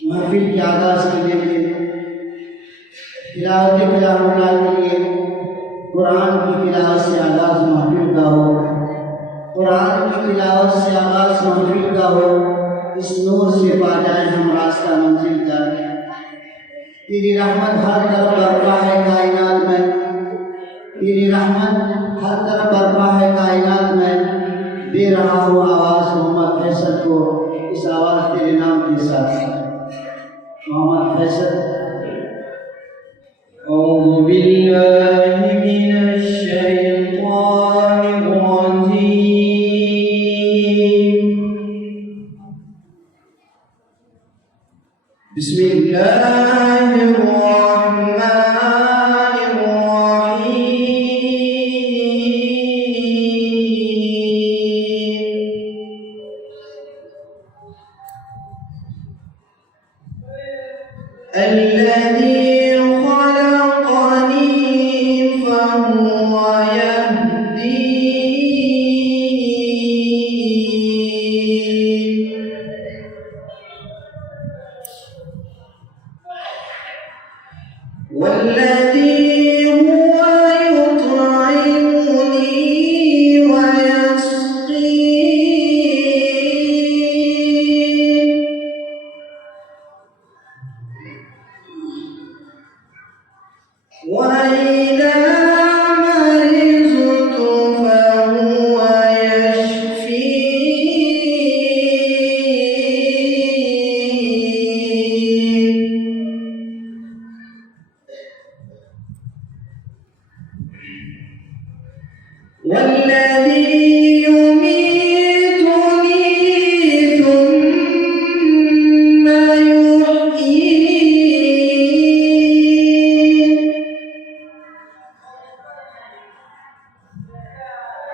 महफिल के आगाज के लिए तिलावत कलामुल्लाह के लिए कुरान की तिलावत से आगाज महफिल का हो, कुरान की तिलावत से आगाज महफिल का हो। इस नूर से पा जाए हम रास्ता मंजिल का। तेरी रहमत हर तरफ बरपा है कायनात में, तेरी रहमत हर तरफ बरपा है कायनात में। दे रहा हूँ आवाज़ मोहम्मद फैसल को, इस आवाज़ तेरे नाम के साथ। मोहम्मद फैसल। औज़ु बिल्लाहि मिनश शैतानिर रजीम। बिस्मिल्लाहिर रहमानिर रहीम। الذي خلقني فهو يهدين والذي هو يطعمني ويسقين وإذا مرضت فهو يشفين والذي يميتني ثم يحيين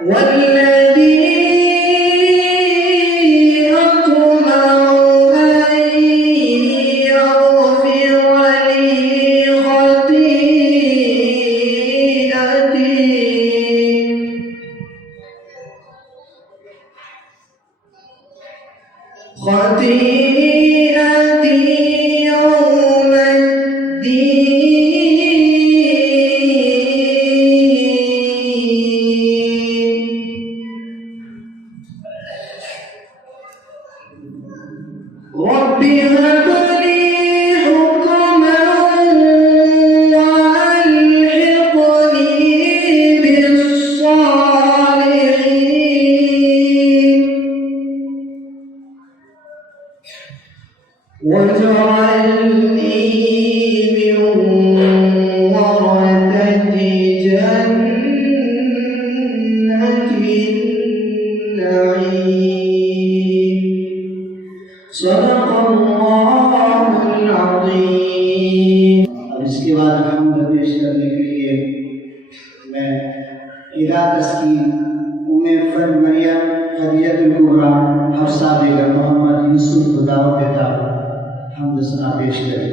والذي أطمع أن يغفر لي خطيئتي يوم الدين رب هب لي حكما وألحقني بالصالحين واجعلني من ورثة جنة النعيم صدق الله العظيم। अब इसके बाद हम पेश करने के लिए मैं इरा तस्कीन उम्मे फर्द मरियम खदीजतुल कुबरा हफ्सा बेगम मोहम्मद यूसुफ को दावत देता हूँ। हम दसना पेश करें।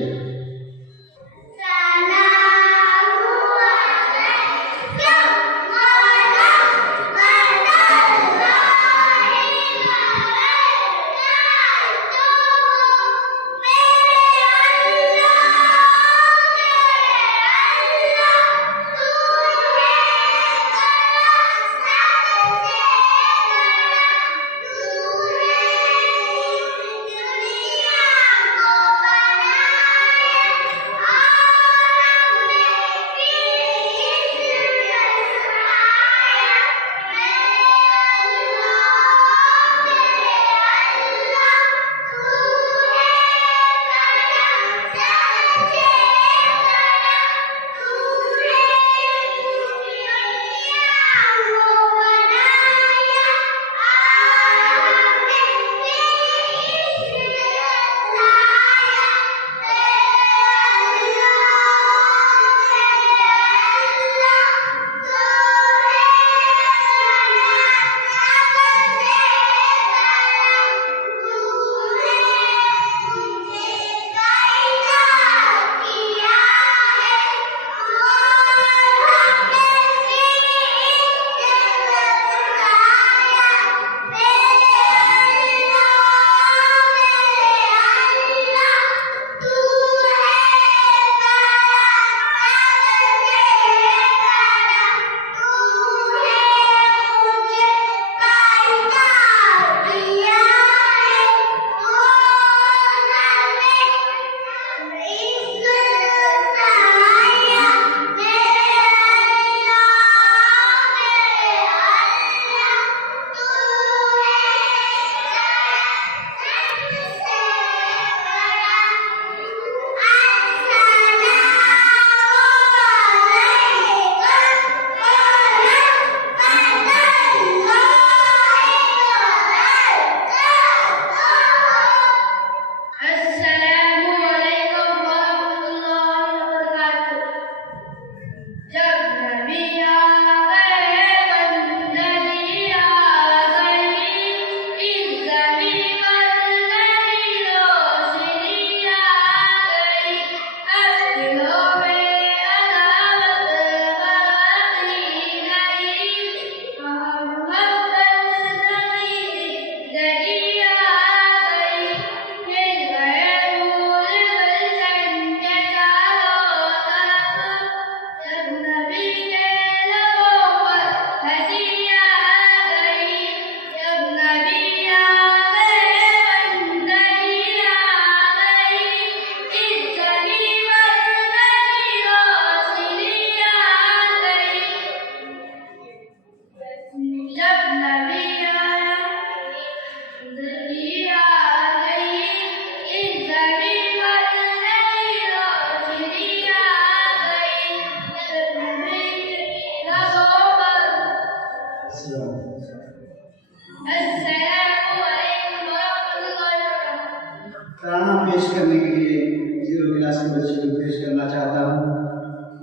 पेश करने के लिए 0 क्लास के बच्चे को पेश करना चाहता हूँ।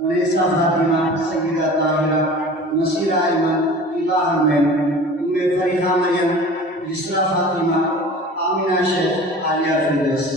उनैसा फातिमा, सईदा ताहिरा, नसीरा अहमद, इबा अहमद, उम्मे फरीहा मरियम, जिसरा फातिमा, आमिना शेख, आलिया फिरदौस।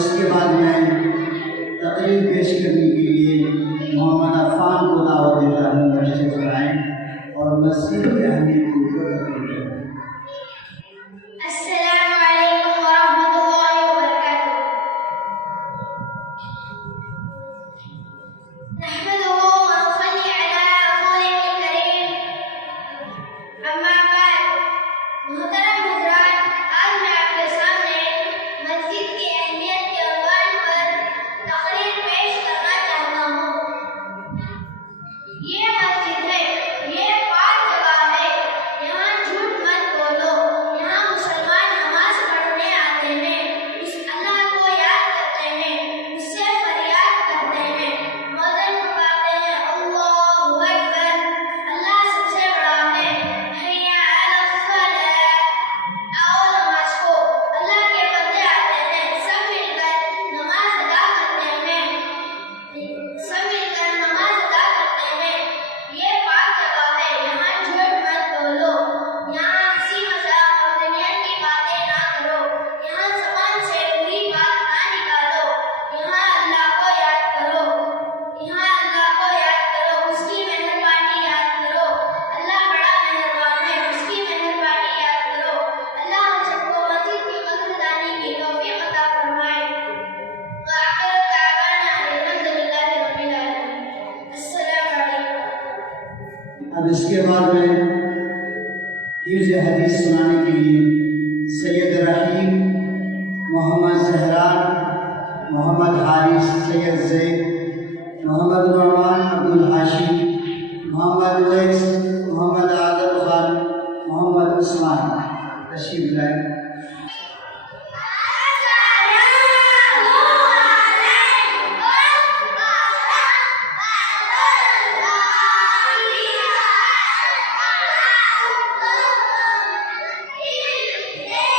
इसके बाद मैं तकरीर पेश करने के लिए मोहम्मद अफ़ान को दावत देता हूँ, तशरीफ़ लाएं और मस्जिद की अहमियत के ऊपर तकरीर करें। अस्सलामु अलैकुम वरहमतुल्लाहि वबरकातुह। नहमदुहु व नुसल्ली अला रसूलिहिल करीम। अम्मा बाद, मोहतरम हज़रात, आज मैं आपके सामने मस्जिद की अहमियत के उन्वान पर तकरीर पेश करना चाहता हूँ। ये मस्जिद है, ये पाक जगह है, यहाँ झूठ मत बोलो। यहाँ मुसलमान नमाज पढ़ने आते हैं, उस अल्लाह को याद करते हैं, उससे फरियाद करते हैं, मौज़न पकाते हैं, अल्लाहु अकबर, अल्लाह सबसे बड़ा है, हय्या अला फ़लाह, आओ नमाज को। अल्लाह के बंदे आते हैं, सब मिलकर नमाज अदा करते हैं, सब मिलकर नमाज अदा करते हैं। ये पाक जगह है, यहाँ झूठ मत बोलो, यहाँ हंसी मजाक और दुनिया की बातें ना करो, यहाँ ज़बान से बुरी बात ना निकालो, यहाँ अल्लाह को याद करो, यहाँ अल्लाह को याद करो, उसकी मेहरबानी याद करो। अल्लाह बड़ा मेहरबान है, उसकी मेहरबानी याद करो। अल्लाह हम सबको मस्जिद की कदरदानी की तौफीक अता फरमाए। व आखिर दावाना अल्हम्दुलिल्लाहि रब्बिल आलमीन। अस्सलामु अलैकुम। अब इसके बाद मैं हिफ्ज़ हदीस सुनाने के लिए सैयद रहीम, मोहम्मद जहरान, मोहम्मद हारिस, सैयद ज़ैद, मोहम्मद नुमान अब्दुल हाशिम, मोहम्मद उवैस, मोहम्मद आदम खान, मोहम्मद उस्मान तशरीफ़ लाएं। Yeah.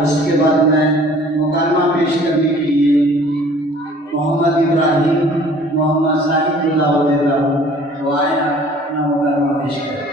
और इसके बाद मैं मुकरमा पेश करने के लिए मोहम्मद इब्राहिम मोहम्मद साहिबुल्लाह को देता हूँ। वो आए अपना मुकरमा पेश करें।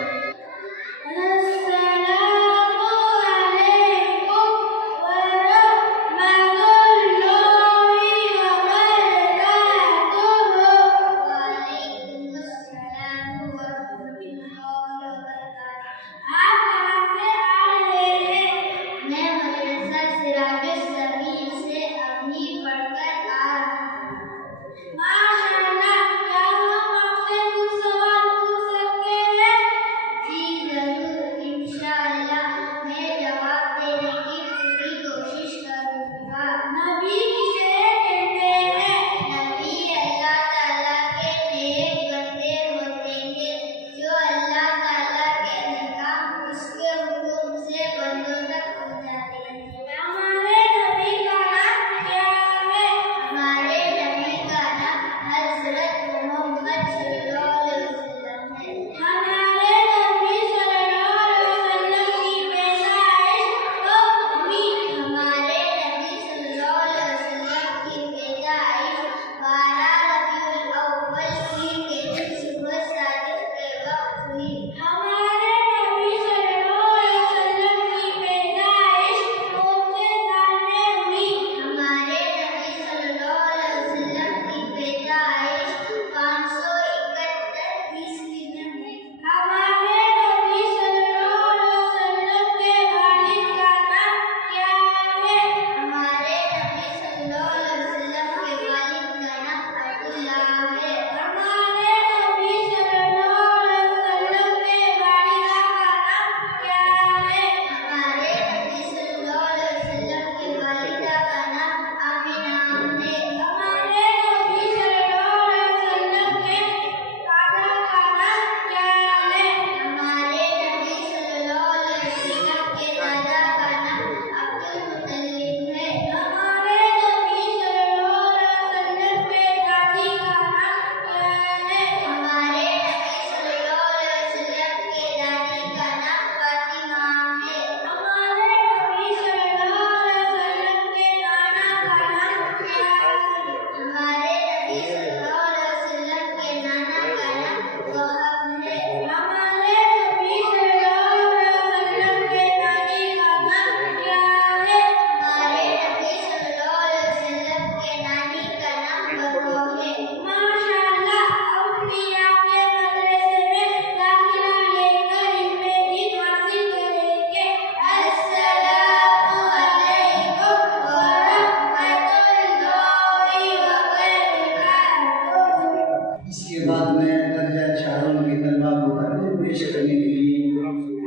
इसके बाद मैं दर्जा शाहरुल के तलबा को करने पेश करने के लिए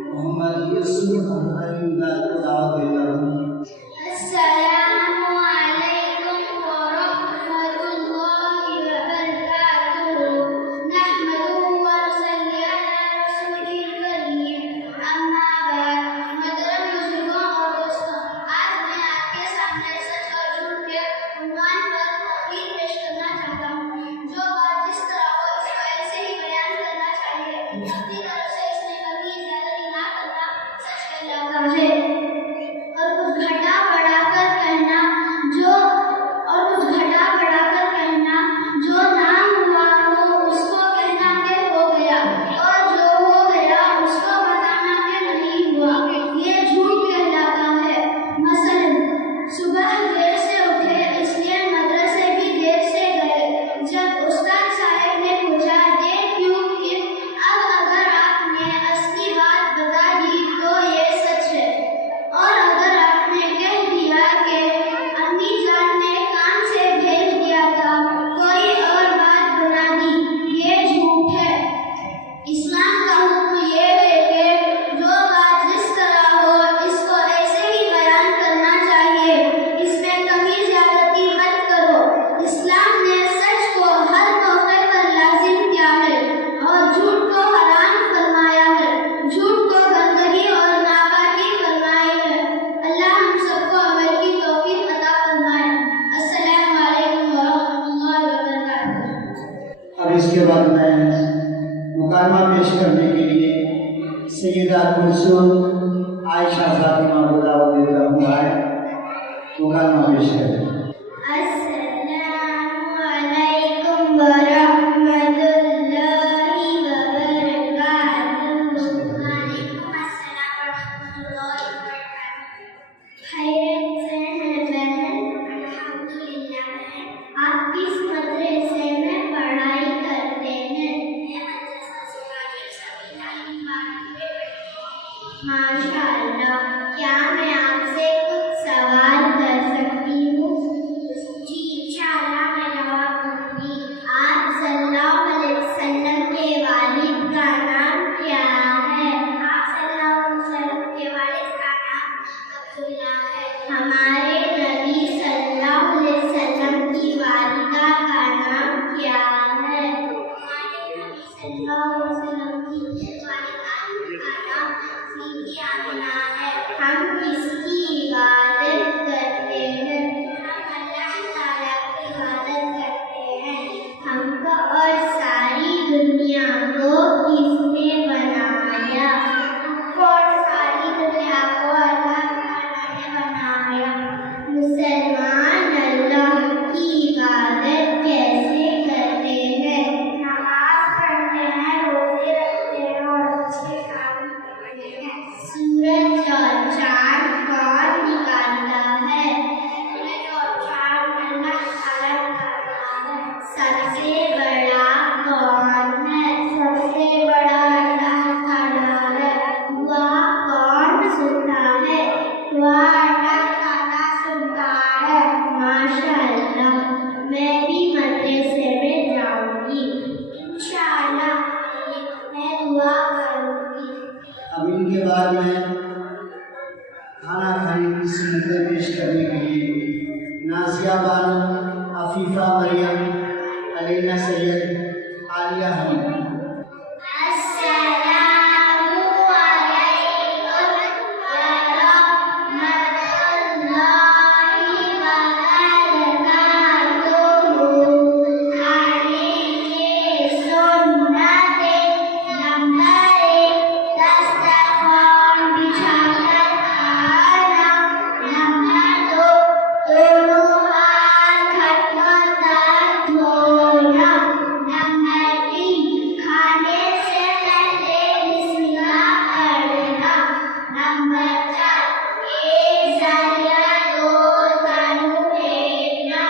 मोहम्मद यूसुफ अहमद को दावत देता हूँ। अस्सलामु अलैकुम व रहमतुल्लाहि व बरकातुहू। नहमदुहु व नसल्ली अला रसूलिल करीम। अम्मा बाद। मोहतरम बुजुर्गों और दोस्तों, आज मैं आपके सामने सच और झूठ के उन्वान पर तकरीर पेश करना चाहता हूँ। जो बात जिस तरह हो इसको ऐसे ही बयान करना चाहिए। अपनी तरफ से इसमें कमी ज़्यादती ना करना सच कहलाता है। और कुछ घटा बढ़ाकर कहना जो ना हुआ हो उसको कहना के हो गया, और जो हो गया उसको बताना के नहीं हुआ, ये झूठ कहलाता है। मसलन सुबह देर से उठे इसलिए मदरसे भी देर से गए। जब उस्ताद साहब ने पूछा देर क्यों की, अब अगर आपने असली बात बता दी तो ये सच है, और अगर आपने कह दिया कि अम्मी जान ने काम से भेज दिया था, कोई और बात बना दी, ये झूठ है। इस्लाम का हुक्म ये है कि जो बात जिस तरह हो इसको ऐसे ही बयान करना चाहिए, इसमें कमी ज़्यादती मत करो। इस्लाम ने सच को हर मौके पर लाजिम किया है और झूठ को हराम फरमाया है, झूठ को गंदगी और नापाकी फरमाई है। अल्लाह हम सबको अमल की तौफीक अता फरमाए। अस्सलामु अलैकुम व रहमतुल्लाहि व बरकातुहू। अब इसके बाद मैं मुकरमा पेश करने के लिए सैयदा कुलसुम आयशा फातिमा को दावत देता हूँ। माशाअल्लाह, क्या मैं आपसे कुछ सवाल कर सकती हूँ? जी इंशाअल्लाह मैं जवाब दूंगी। आप सल्लल्लाहु अलैहि वसल्लम के वालिद का नाम क्या है? आप सल्लल्लाहु अलैहि वसल्लम के वालिद का नाम अब्दुल्लाह है। हमारे नबी सल्लल्लाहु अलैहि वसल्लम की वालिदा का नाम क्या है? हमारे नबी सल्लल्लाहु अलैहि वसल्लम की वालिदा का नाम बीबी आमिना है। हम किसकी इबादत करते हैं? हम अल्लाह ताला की इबादत करते हैं। हमको और सारी दुनिया को किसने बनाया? हमको और सारी दुनिया को अल्लाह ताला ने बनाया। मुसलमान अल्लाह की इबादत कैसे करते हैं? नमाज पढ़ते हैं, रोजे रखते हैं और अच्छे काम करते हैं। सूरज और चाँद कौन निकालता है? सूरज और चाँद अल्लाह ताला निकालता है। सबसे बड़ा कौन है? सबसे बड़ा अल्लाह ताला है। दुआ कौन सुनता है? दुआ अल्लाह ताला सुनता है। माशाअल्लाह, मैं भी मदरसे में जाऊंगी इंशाअल्लाह, मैं दुआ करूंगी। अब इनके बाद में खाना खाने की सुन्नतें पेश करने के लिए नाज़िया बानो, अफीफ़ा मरियम, अलीना सैयद, आलिया हमीद। अस्सलामु अलैकुम व रहमतुल्लाहि व बरकातुहू। खाने के सुन्नतें नंबर 1, दस्तरखान बिछाकर खाना। नंबर 2, दोनों हाथ खटखट तक धोना। नंबर 3, खाने से पहले बिस्मिल्लाह पढ़ना। नंबर 4, एक जरिया दो तनु फेंकना।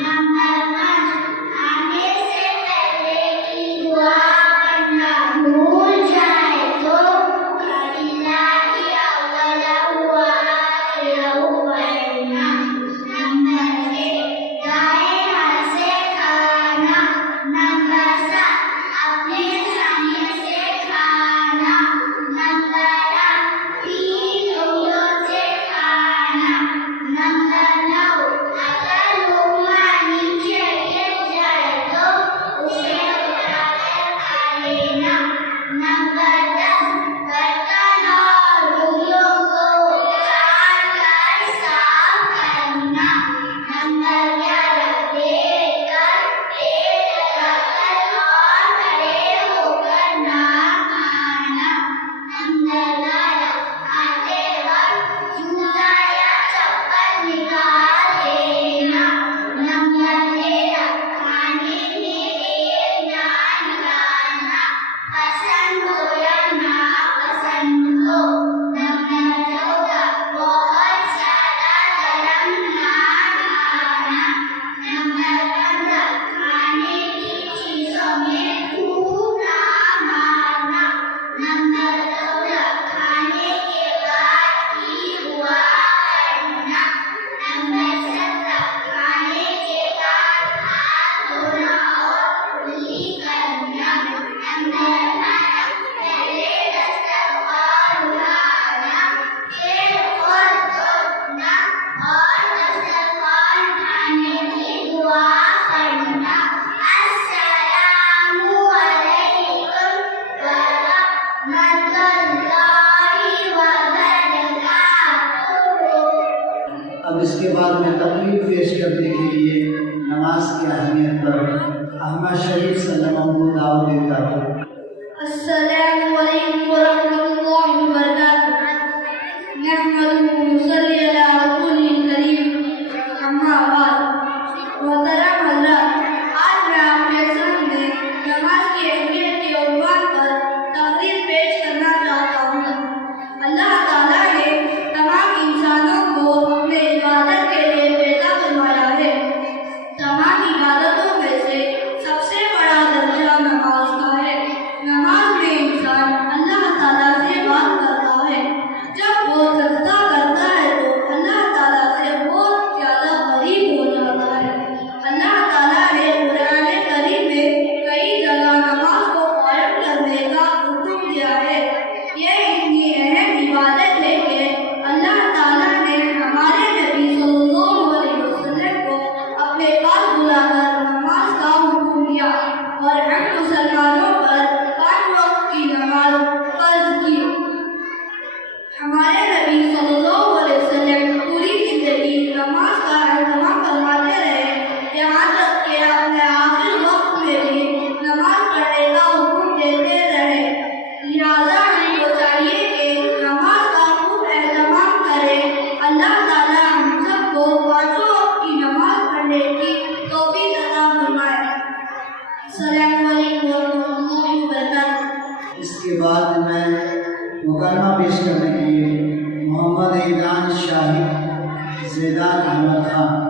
नंबर 5, खाने से पहले की दुआ करना। भूल जाए तो लिल्लाहि अव्वलहु व आखिरहु पढ़ना। नंबर 6, दाएं हाथ से खाना। नंबर 7, अपने खाने से खाना। नंबर 8, 3 उंगलियों से खाना। नंबर 9, अगर लुक़मा नीचे गिर जाए तो उसे उठाकर खा लेना। नंबर 10, बर्तन और उंगलियों को उतारकर साफ करना। नंबर 11, लेटकर पेट लगाकर और खड़े होकर ना खाना। नंबर 12, खाते वक्त जूता या चप्पल निकाल देना। नंबर 13, खाने में एक नान निकालना, पसंद हो या ना पसंद हो। नंबर 14, बहुत ज्यादा गरम ना खाना। नंबर 15, खाने की चीजों में थूक ना मारना। नंबर 16, खाने के बाद की दुआ करना। नंबर 17, खाने के बाद हाथ धोना और कुल्ली करना। नंबर 18, पहले दस्तरखान उठाना, फिर खुद धोना और दस्तरखान उठाने की दुआ करना। अस्सलामु अलैकुम व रहमतुल्लाहि व बरकातुहू। अब इसके बाद में तकलीफ पेश करने के लिए नमाज की अहमियत पर अहमद शरीफ सल्लल्लाहु अलैहि वसल्लम दावत देता हूँ। अस्सलामु अलैकुम व रहमतुल्लाहि व बरकातुहू। नहमदुहु व नसल्ली अला रसूलिल करीम। अम्मा बाद। मोहतरम हज़रात, आज मैं आपके सामने नमाज की अहमियत के उन्वान पर तकरीर पेश करना चाहता हूँ। अल्लाह ताला ने तमाम इंसानों को अपने इबादत के लिए पैदा फरमाया है। तमाम इबादतों में से सबसे बड़ा दर्जा नमाज का है। नमाज में इंसान अल्लाह ताला से बात करता है। जब रिश्तेदार अहमद खान।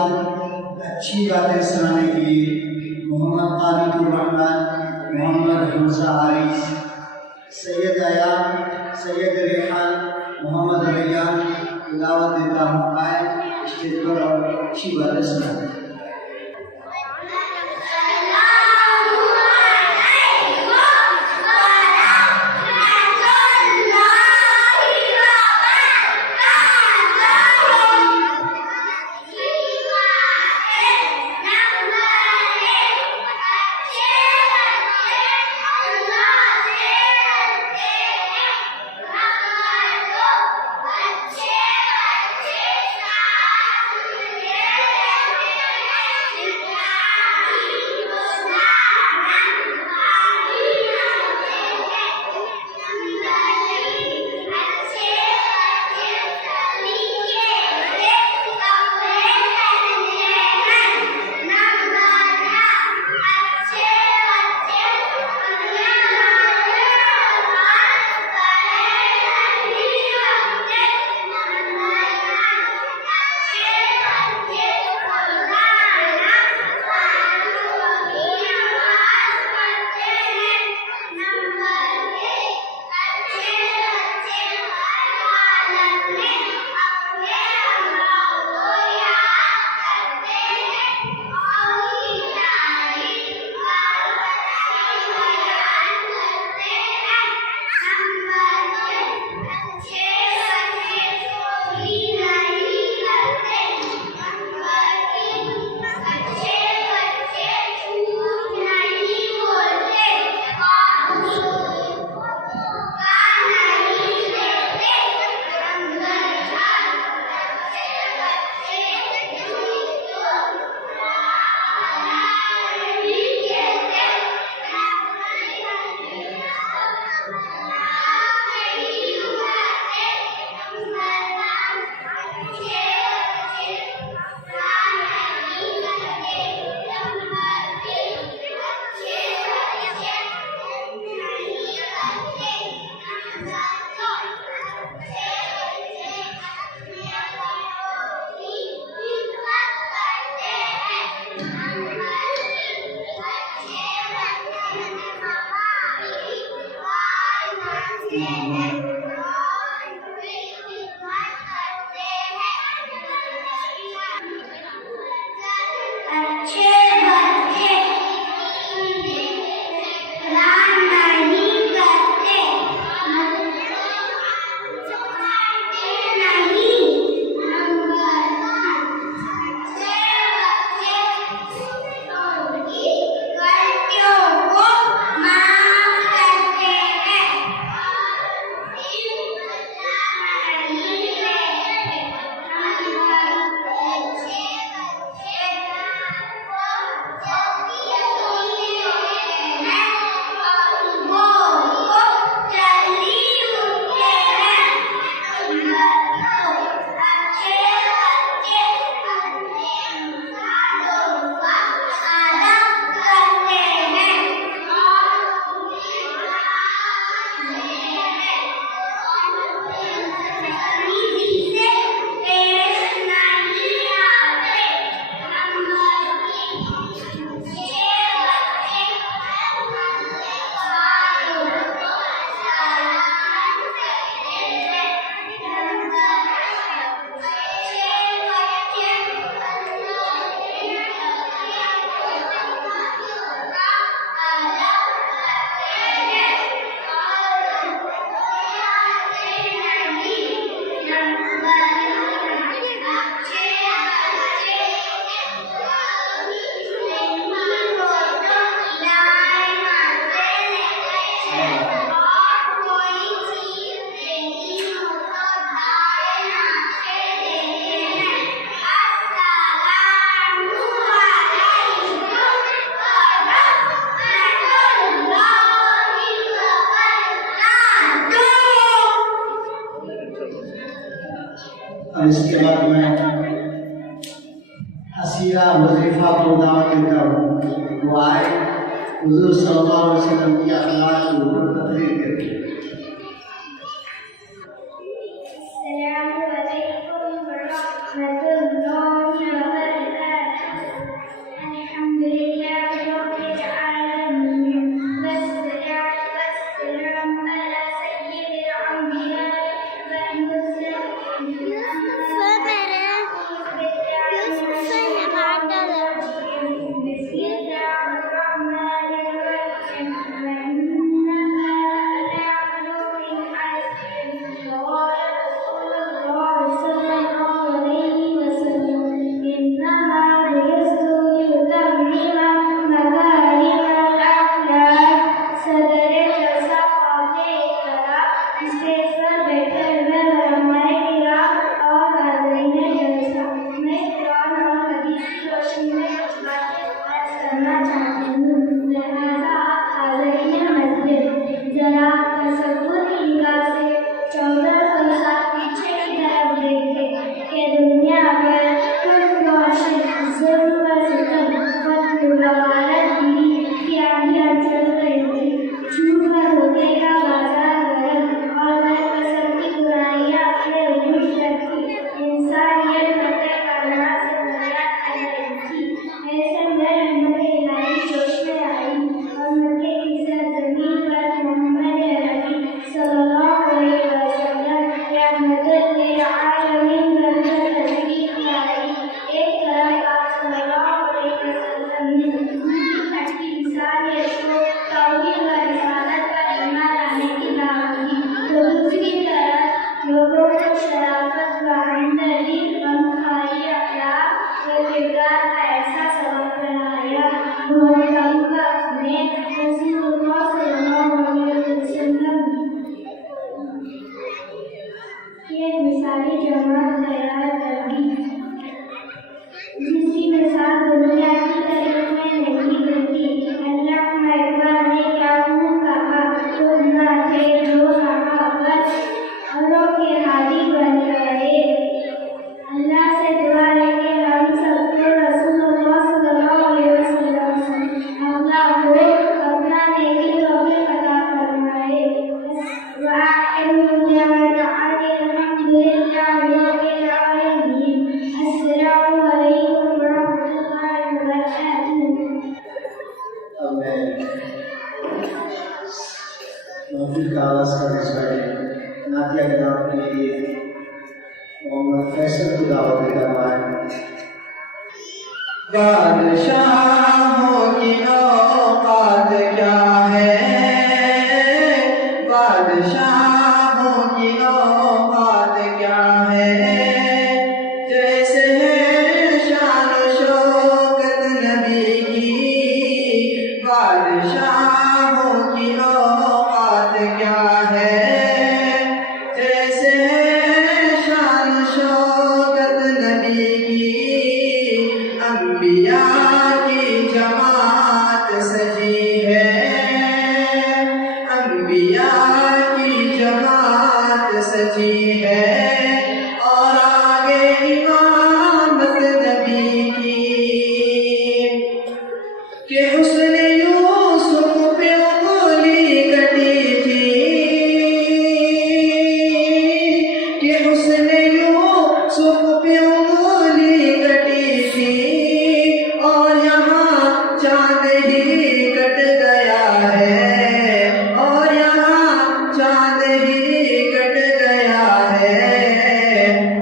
बाद अच्छी बातें सुनाने के लिए मोहम्मद आबिदुर रहमान, मोहम्मद हमजा आरिस, सैयद अयान, सैयद रेहान, मोहम्मद रैयान दावत देता हूँ, आए स्टेज पर और अच्छी बातें सुनाएं। और इसके बाद मैं हसीरा वजीफा को दावत देता हूँ, वो आए हुजूर सल्लल्लाहु अलैहि वसल्लम की अखलाक के ऊपर तकरीर करके। अस्सलामु अलैकुम व रहमतुल्लाहि व बरकातहू। सारी जमात तैयार कर दी, जिसकी मिसाल दुनिया की तारीख में नहीं बनती। अल्लाह महबूब ने क्या कहा, तुम ना थे जो कहा, बस औरों के हादी बन गए। अल्लाह से दुआ लेके हम सबको रसूलुल्लाह सल्लल्लाहु अलैहि वसल्लम से अल्लाह को अपना नेकी तौफीक अता फरमाए। व आखिरु दअवाना अल्हम्दुलिल्लाहि रब्बिल आलमीन। अस्सलामु अलैकुम व रहमतुल्लाहि व बरकातुहू। अब मैं महफिल का आगाज़ करने से पहले नातिया कलाम के लिए मोहम्मद फैसल को दावत देता हुआ बादशाहों की औकात क्या है, बादशाहों की औकात क्या है, जैसे है शान शौकत नबी की। बादशाहों की औकात क्या है, जैसे है शान शौकत नबी की। अंबिया की जमात सजी है, अंबिया की जमात सजी है, और आगे इमामत नबी की। के हुस्न यूसुफ पे उंगली कटी थी, के हुस्न यूसुफ पे उंगली कटी थी, और यहाँ चांद ही कट गया है, और यहाँ चांद ही कट गया है।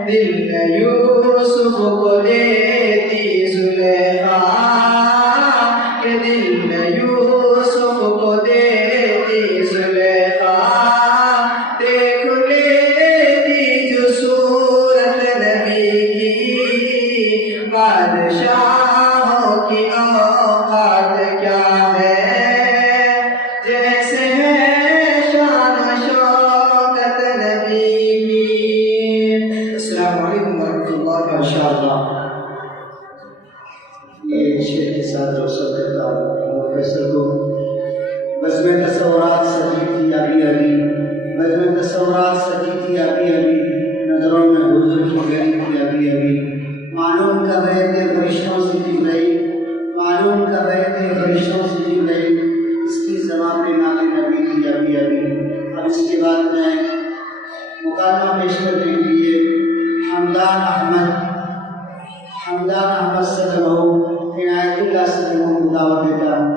दिल न यूसुफ को देती जुलेखा, के दिल न यूसुफ को देती जुलेखा, देख लेती जो सूरत नबी की। बादशाहों की औकात क्या है, जैसे है शान शौकत नबी की। अस्सलामु अलैकुम वरहमतुल्लाहि वबरकातुहू। माशाअल्लाह। ये शेर के साथ जो सब करता हूँ फैसल को बज़्म तसव्वुरात सजी थी अभी अभी, बज़्म तसव्वुरात सजी थी अभी अभी, नजरों में हुजूर की गली थी अभी अभी। मालूम कर रहे थे फरिश्तों से जिब्राइल, मालूम कर रहे थे फरिश्तों से जिब्राइल, इसकी ज़बां पे नाम नबी थी अभी अभी। अब इसके बाद मैं मुकालमा पेश करने के लिए हमदान अहमद सदमहू इनायतुल्लाह सदमहू को दावत देता हूँ।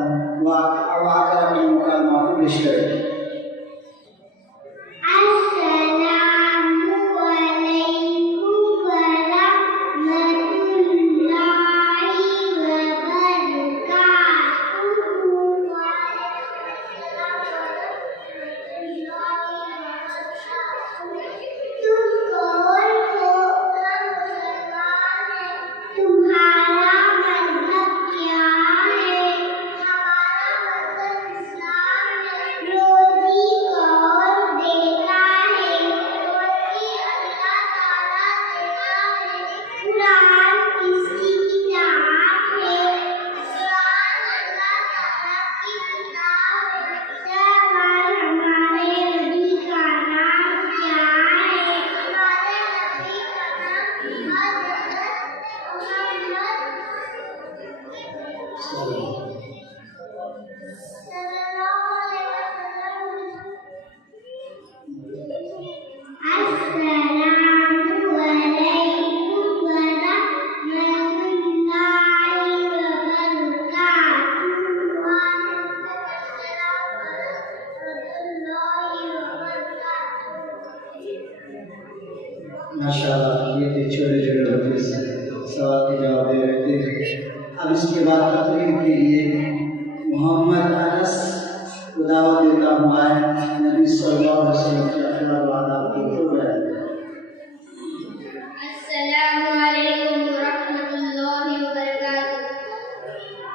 अब आकर अपने मुकालमा को पेश करें। तुम्हारा मज़हब क्या है? माशाअल्लाह ये थे छोटे छोटे बच्चे सवाल के जवाब दे रहे थे। अब इसके बाद तकरीर के लिए मोहम्मद अनस को दावत देता हुआ है नबी सल्लल्लाहु अलैहि वसल्लम के अखलाक व आदाब के ऊपर बयान। अस्सलामु अलैकुम वरहमतुल्लाहि वबरकातुहू।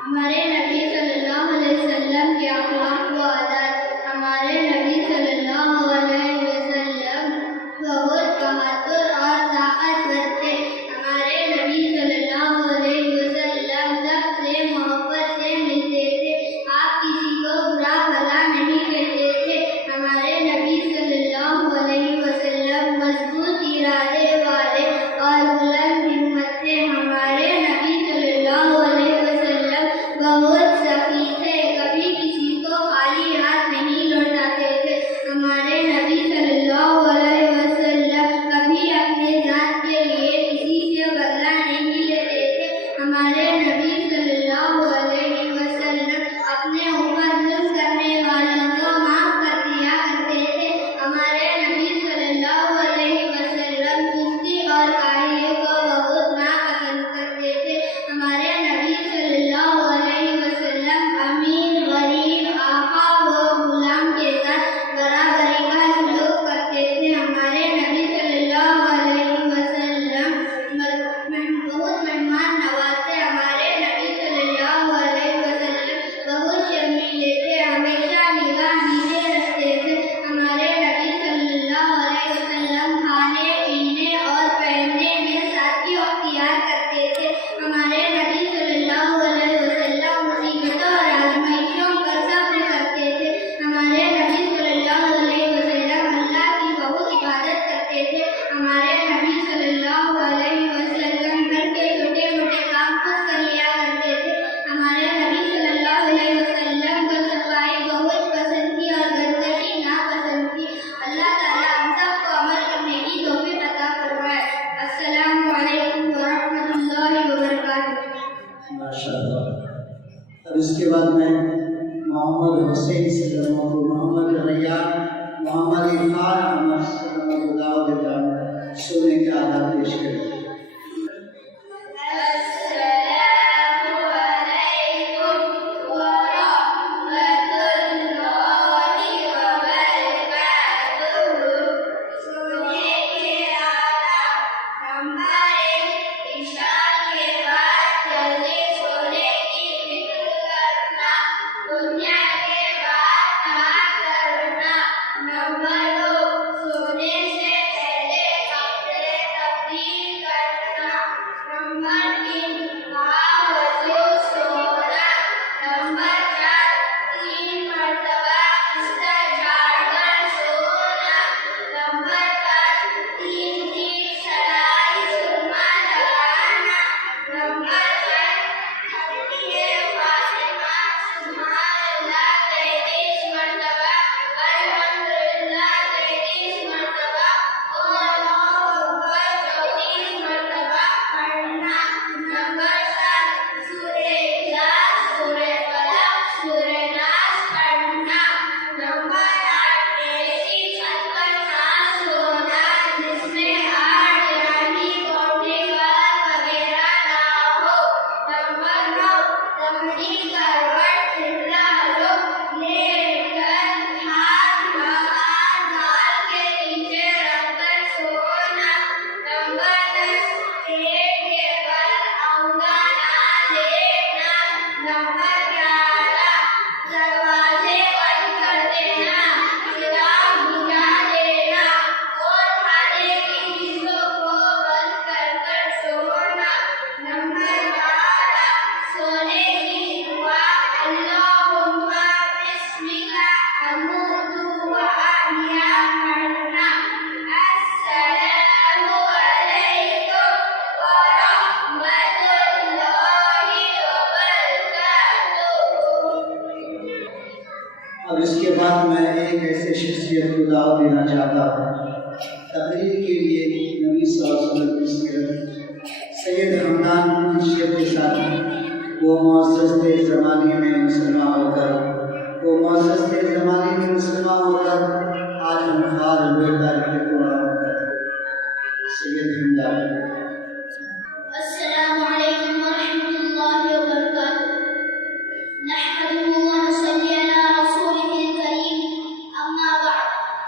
हमारे नबी सल्लल्लाहु अलैहि वसल्लम के अखलाक व आदाब। हमारे नबी सल्लल्लाहु अलैहि वसल्लम बहुत बहादुर और इसके बाद में मोहम्मद हुसैन सल्लल्लाहु अलैहि मोहम्मद रैयान मोहम्मद इरफान अहमद सल्लल्लाहु अलैहि सोने के आदाब पेश करें। अब इसके बाद मैं एक ऐसे शख्सियत को दावत देना चाहता हूँ तकरीर के लिए नबी सल्लल्लाहु अलैहि वसल्लम सैयद हमदान शेख के साथ वो मुअज़्ज़ज़ ज़माने में मुसलमान होकर आज हम खार हुए तारीख़ कुरान कर सैयद हमदान। अस्सलामु अलैकुम व रहमतुल्लाहि व बरकातुहू। नहमदुहु व नुसल्ली अला रसूलिहिल करीम, अम्मा बाद।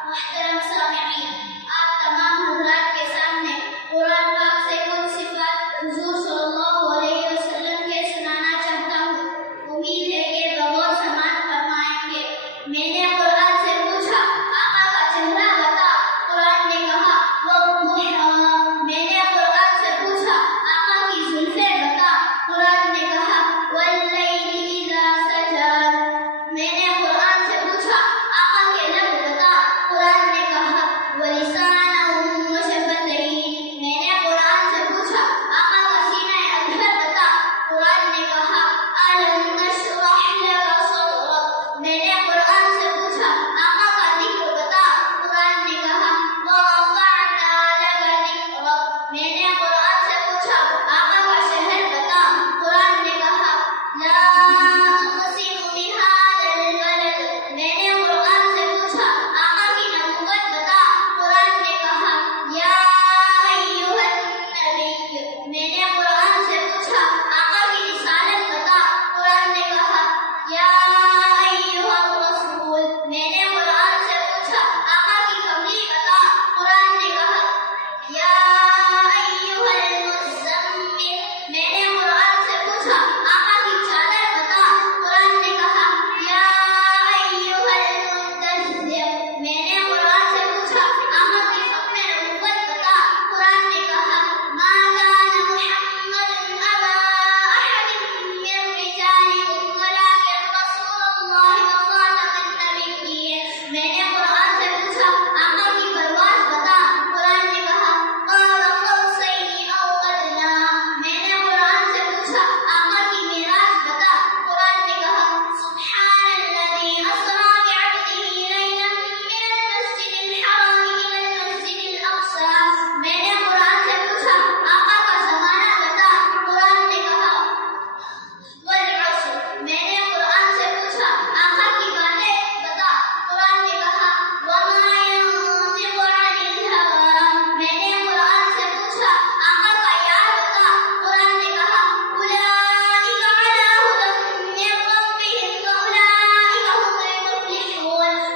मुहतरम सामिईन, आप तमाम हज़रात के सामने कुरान पाक से कुछ सिफ़ात हुज़ूर सल्लल्लाहु अलैहि वसल्लम के सुनाना चाहता हूँ। उम्मीद है कि गौर समाअत फरमाएंगे। मैंने कुरान से पूछा, आका का चेहरा बता। कुरान ने कहा, मैंने कुरान से पूछा, आका की जुल्फ़ें बता। कुरान ने कहा, वल्लैलि इज़ा सजा। मैंने कुरान से पूछा, आका के लब बता। कुरान ने कहा, वलिसानहु व शफ़तैन। मैंने कुरान से पूछा, आका का सीना अज़हर बता। कुरान ने कहा, अलम नशरह लका सदरक। मैंने कुरान से पूछा, आका का ज़िक्र बता। कुरान ने कहा, व रफ़अना लका ज़िक्रक। मैंने कुरान से पूछा, आका का शहर बता। कुरान ने कहा, ला उक़सिमु बिहाज़ल बलद। मैंने कुरान से पूछा, आका की नबूवत बता। कुरान ने कहा, या अय्युहन नबी। मैंने कुरान से पूछा, आका की रिसालत बता। कुरान ने कहा, या अय्युहर रसूल। मैंने कुरान से पूछा, आका की कमली बता। कुरान ने कहा, या अय्युहल मुज़्ज़म्मिल। मैंने कुरान से पूछा, आका की चादर बता। कुरान ने कहा, या अय्युहल मुद्दस्सिर। मैंने कुरान से पूछा, आका की ख़त्म नबूवत बता। कुरान ने कहा, मा कान मुहम्मदुन अबा अहदिन मिन रिजालिकुम वलाकिन रसूलुल्लाहि व ख़ातमन नबिय्यीन। मैंने कुरान से पूछा, आका की परवाज़ बता। कुरान ने कहा, क़ाब क़ौसैनि औ अदना। मैंने कुरान से पूछा, आका की मेराज बता। कुरान ने कहा, सुब्हानल्लज़ी अस्रा बिअब्दिही लैलन मिनल मस्जिदिल हराम इलल मस्जिदिल अक़सा। मैंने कुरान से पूछा, आका का ज़माना बता। कुरान ने कहा, वल अस्र। मैंने कुरान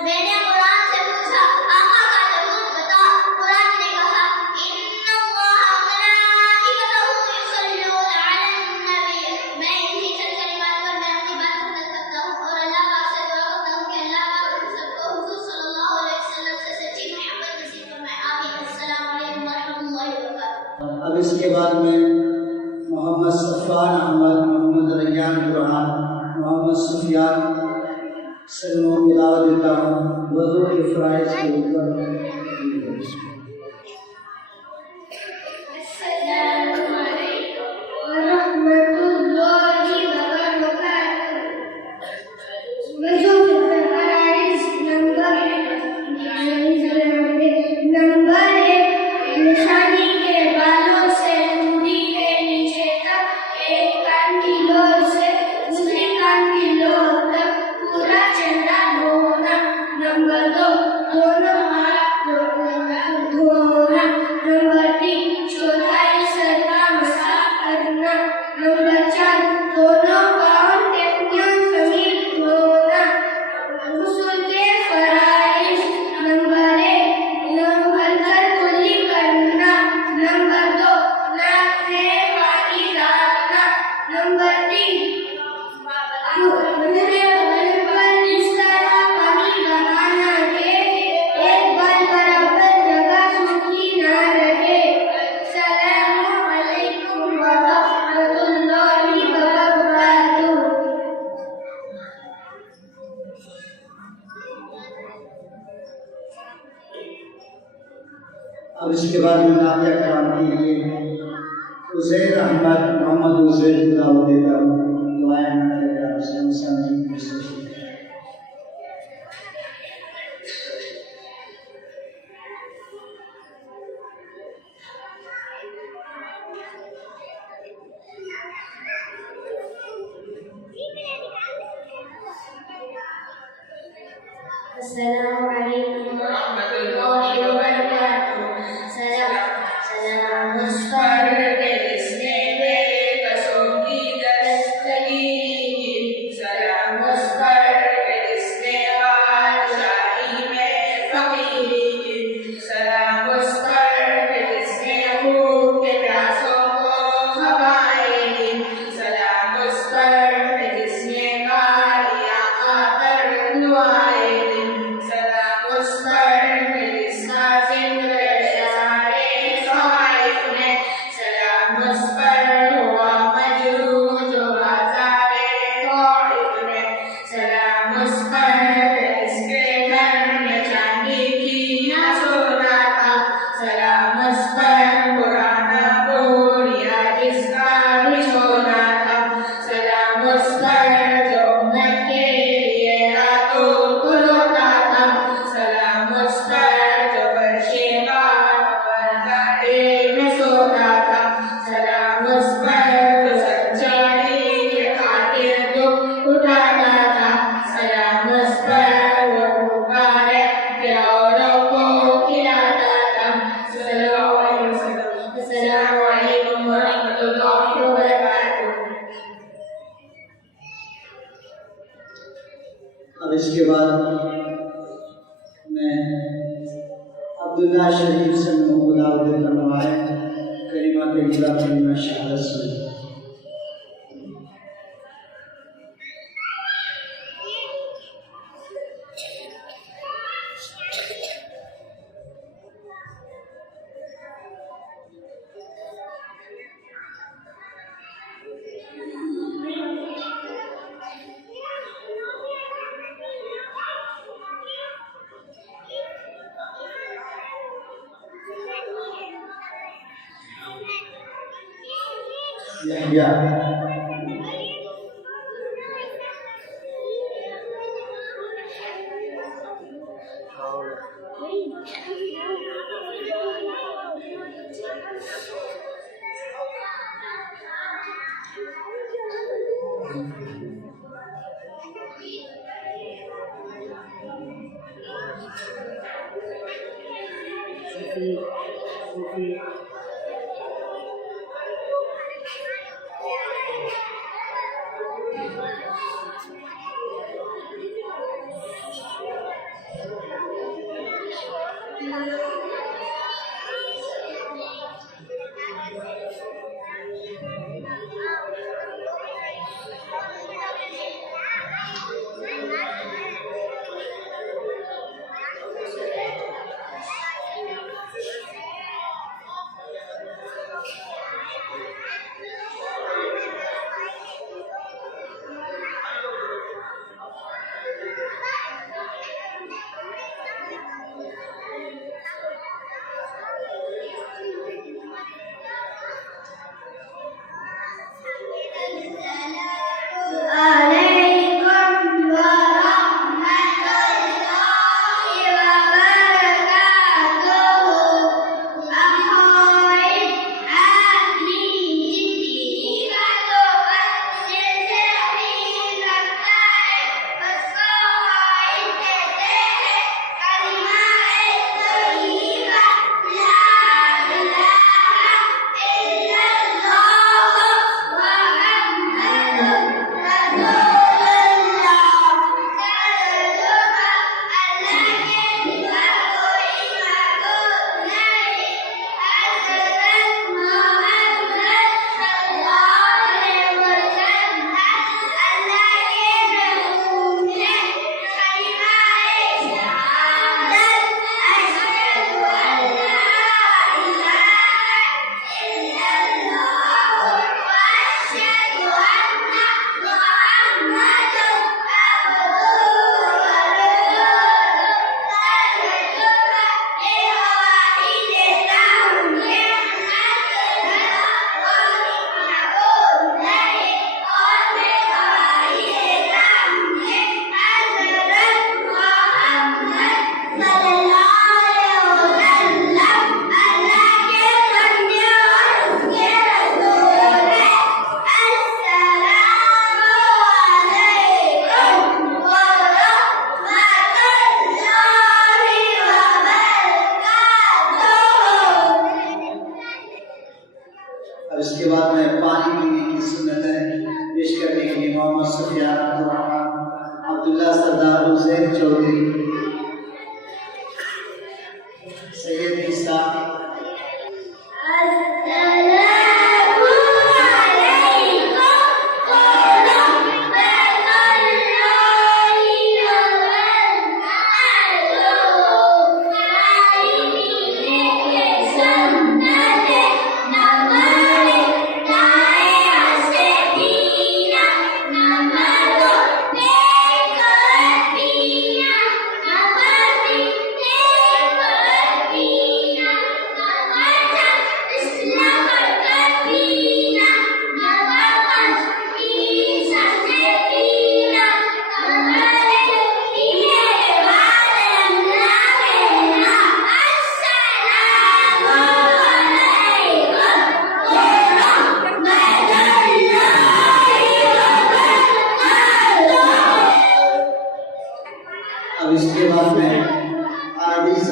मैंने कुरान से पूछा, आका का जरूर बता। कुरान ने कहा, इन्नल्लाह व मलाइकतहु युसल्लूना अलन नबी। मैं इन्हीं चंद कलिमात पर मैं अपनी बात खत्म करता हूँ और अल्लाह पाक से दुआ करता हूँ कि अल्लाह पाक हम सबको हुजूर सल्लल्लाहु अलैहि वसल्लम से सच्ची मोहब्बत नसीब फरमाए। आमीन। अस्सलामु अलैकुम व रहमतुल्लाहि व बरकातुहू। अब इसके बाद में मोहम्मद सफ़ान अहमद, मोहम्मद रैयान कुरान, मोहम्मद सुफियान सलमों को दावत देता हूँ वज़ू के फ़राइज़ के ऊपर। अस्सलामु अलैकुम व रहमतुल्लाहि व बरकातुहू। वज़ू के फ़राइज़ नंबर 1, निशानी के बालों से मूड़ी के नीचे तक, एक कान की लोर से दूसरी कान की लोर तक पूरा चेहरा धोना। नंबर 2, दोनों हाथ धोना। नंबर 3, चौथाई सर का मसाज करना। नंबर 4, दोनों पाँव टेकनियों समेत धोना। गुस्ल के फ़राइज़ नंबर 1, हल्कल कुल्ली करना। नंबर 2, नाक में पानी डालना। नंबर 3, पूरे बदन पर इस तरह पानी लगाना कि एक बार बराबर जगह सूखी ना रहे। अस्सलामु अलैकुम व रहमतुल्लाहि व बरकातुहू। अब इसके बाद में नातिया कराम के लिए उज़ैर अहमद, मोहम्मद उज़ैर को दावत देता हूँ। दुआएं नातिया कराम से इंसान की कोशिश। अस्सलामु अलैकुम व रहमतुल्लाहि व बरकातुहू। सलाम उस पर जिसने बेकसों की दस्तगी की। सलाम उस पर जिसने बादशाही में फकीरी की। सलाम उस पर जिसने भूख के प्यासों को खवाएं दी। सलाम उस पर जिसने गालियाँ खाकर दुआएं दी। सलाम उस पर जिसका जिक्र सारे सवाइफ में। सलाम उस पर हुआ मजरूह जो बाज़ारे तौइफ में। सलाम उस पर जिसके घर में चांदी की ना सोना था। सलाम उस पर पुराना बोरिया जिसका भी सोना था। सलाम उस पर जो उम्मत के लिए रातों को रोता था। सलाम उस पर जो फर्शे में सोता था। सलाम उस पर जो सच्चाई के खातिर दुख उठाता था। सलाम उस पर जो पुकारे के औरों को खिलाता था। सल्लल्लाहु अलैहि वसल्लम। अस्सलामु अलैकुम व रहमतुल्लाहि व बरकातुहू। अब इसके बाद मैं अब्दुल्ला शरीफ सलमों को दावत देता हूँ। करीमा तैयबा करीमा शहादत से। यहया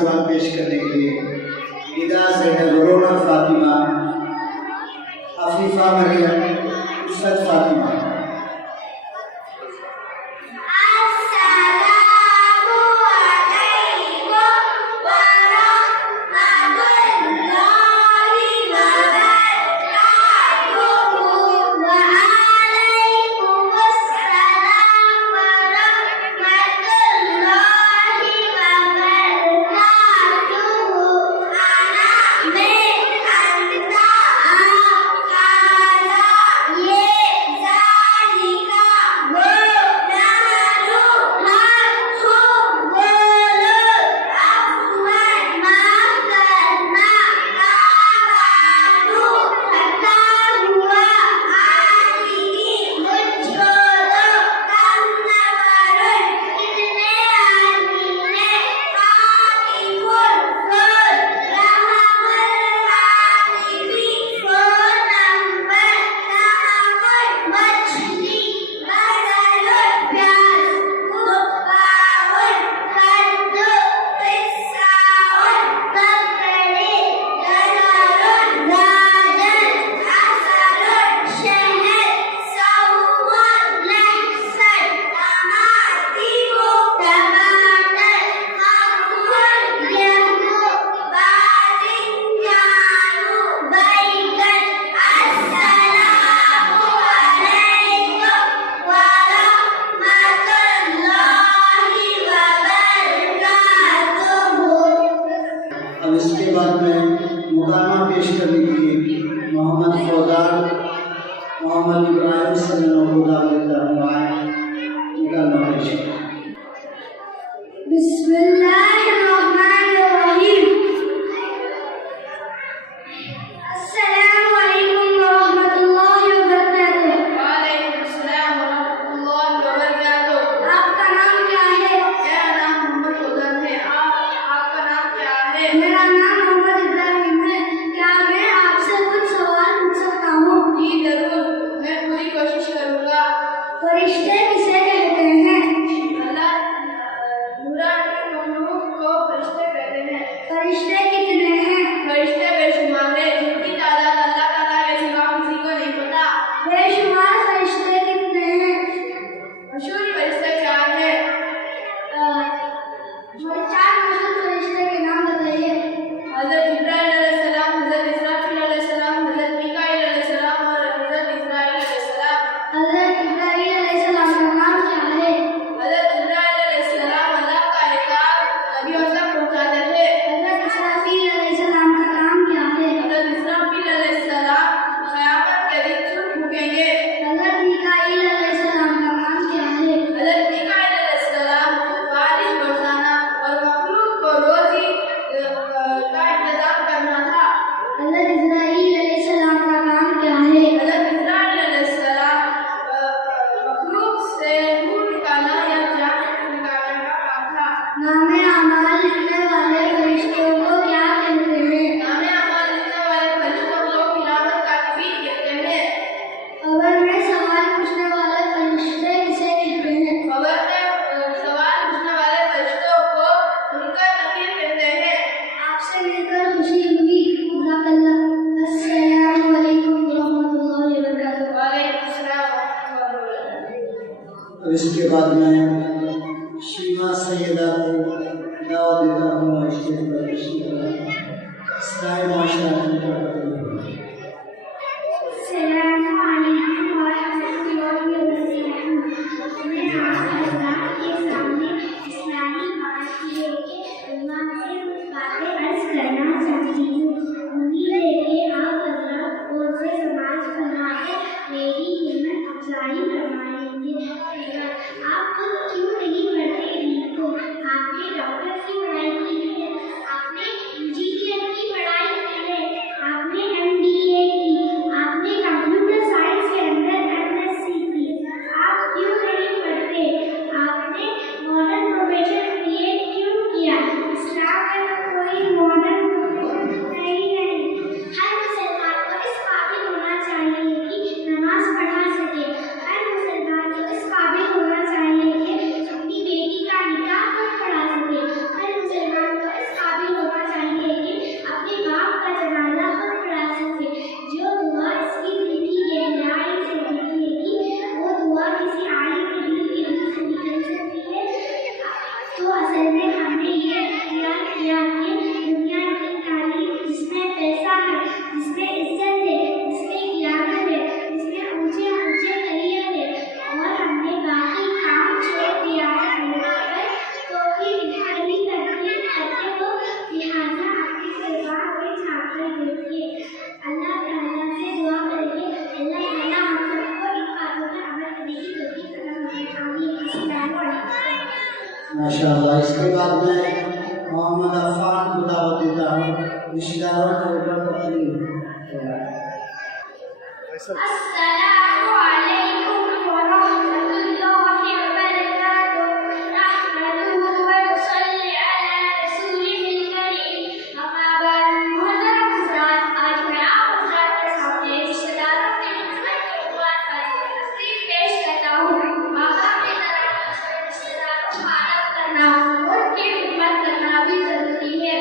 सलाम पेश करने के लिए निदा ज़ैनब वरोना फातिमा, अफीफा मरियम, उसद फातिमा। अब इसके बाद में मुकामा पेश करने के लिए मोहम्मद फौजान, मोहम्मद इब्राहिम सल्लल्लाहु अलैहि वसल्लम मुकामा पेश करें। बिस्मिल्लाहिर्रहमानिर्रहीम। अस्सलामु अलैकुम वरहमतुल्लाहि वबरकातुहू। वालेकुम अस्सलाम वरहमतुल्लाहि वबरकातुहू। आपका नाम क्या है? मेरा नाम मोहम्मद फौजान है। आपका नाम क्या है? मेरा नाम मोहम्मद इब्राहिम है। क्या मैं आपसे कुछ सवाल पूछ सकता हूँ? जी जरूर, मैं पूरी कोशिश करूँगा। फरिश्ते किसे कहते हैं? अल्लाह नूरानी मखलूक को फरिश्ते कहते हैं। फरिश्ते कितने हैं? फरिश्ते बेशुमार हैं, जिनकी तादाद अल्लाह ताला के सिवा किसी को नहीं पता। बेशुमार फरिश्ते कितने हैं? मशहूर फरिश्ते 4 हैं। मुझे 4 मशहूर फरिश्ते के नाम बताइए। हज़रत जिब्राइल अलैहिस्सलाम, हज़रत इसराफील अलैहिस्सलाम, हज़रत मीकाईल अलैहिस्सलाम और हज़रत इस्राईल अलैहिस्सलाम। हज़रत इब्राहीम अलैहिस्सलाम का नाम क्या है? हज़रत जिब्राइल अलैहिस्सलाम अल्लाह का हिताब नबियों तक पहुँचाते थे। हज़रत इसराफील अलैहिस्सलाम का काम क्या है? हज़रत इसराफील अलैहिस्सलाम क़यामत के दिन सूर फूंकेंगे। हज़रत मीकाईल अलैहिस्सलाम का काम क्या है? हज़रत मीकाईल अलैहिस्सलाम बारिश बरसाना और मखलूक को रोज़ी का इंतज़ाम करना था। हज़रत इस्राईल अलैहिस्सलाम का काम क्या है? हज़रत इस्राईल अलैहिस्सलाम मखलूक से नूर निकालना या जान निकालने का काम था। नामे अमाल लिखने वाले फरिश्तों को क्या कहते हैं? नामे अमाल लिखने वाले फरिश्तों को खिलाफत कातिबीन कहते हैं। खबर में सवाल पूछने वाले फरिश्ते किसे कहते हैं? खबर में सवाल पूछने वाले फरिश्तों को मुनकर नकीर कहते हैं। आपसे मिलकर खुशी हुई। जज़ाकल्लाह। अस्सलामु अलैकुम वरहमतुल्लाहि वबरकातुहू। वालेकुम अस्सलाम वरहमतुल्लाहि वबरकातुहू। और इसके बाद में शीमा सैयदा को दावत देता हूँ स्टेज पर। ने हमें ये इख्तियार किया कि दुनिया की तारीफ जिसमें पैसा है, जिसमें इज्जत है, जिसमें क़यामत है, जिसमें ऊंचे ऊंचे करियर है, और हमने बाकी काम छोड़ दिया है तो भी इन्हीं करते हो, लिहाजा अपनी दरबार में झाँककर देखिए। अल्लाह ताला से दुआ करेंगे, अल्लाह ताला हम सबको इन बातों पर अमल करने की तौफीक अता फरमाए। आमीन। अस्सलामु अलैकुम। माशाअल्लाह। इसके बाद मैं मोहम्मद अफान को दावत देता हूँ। रिश्तेदारों के ऊपर तकलीफ अस्सलामु अलैकुम व रहमतुल्लाहि व बरकातुहू। नहमदुहु व नुसल्ली अला रसूलिहिल करीम। अम्मा बाद, मोहतरम हज़रात, आज मैं आप हज़रात के सामने रिश्तेदारों की खिदमत के उन्वान पर तकरीर पेश करता हूँ। आका की तरफ रिश्तेदारों का अदब करना, उनकी खिदमत करना भी जरूरी है।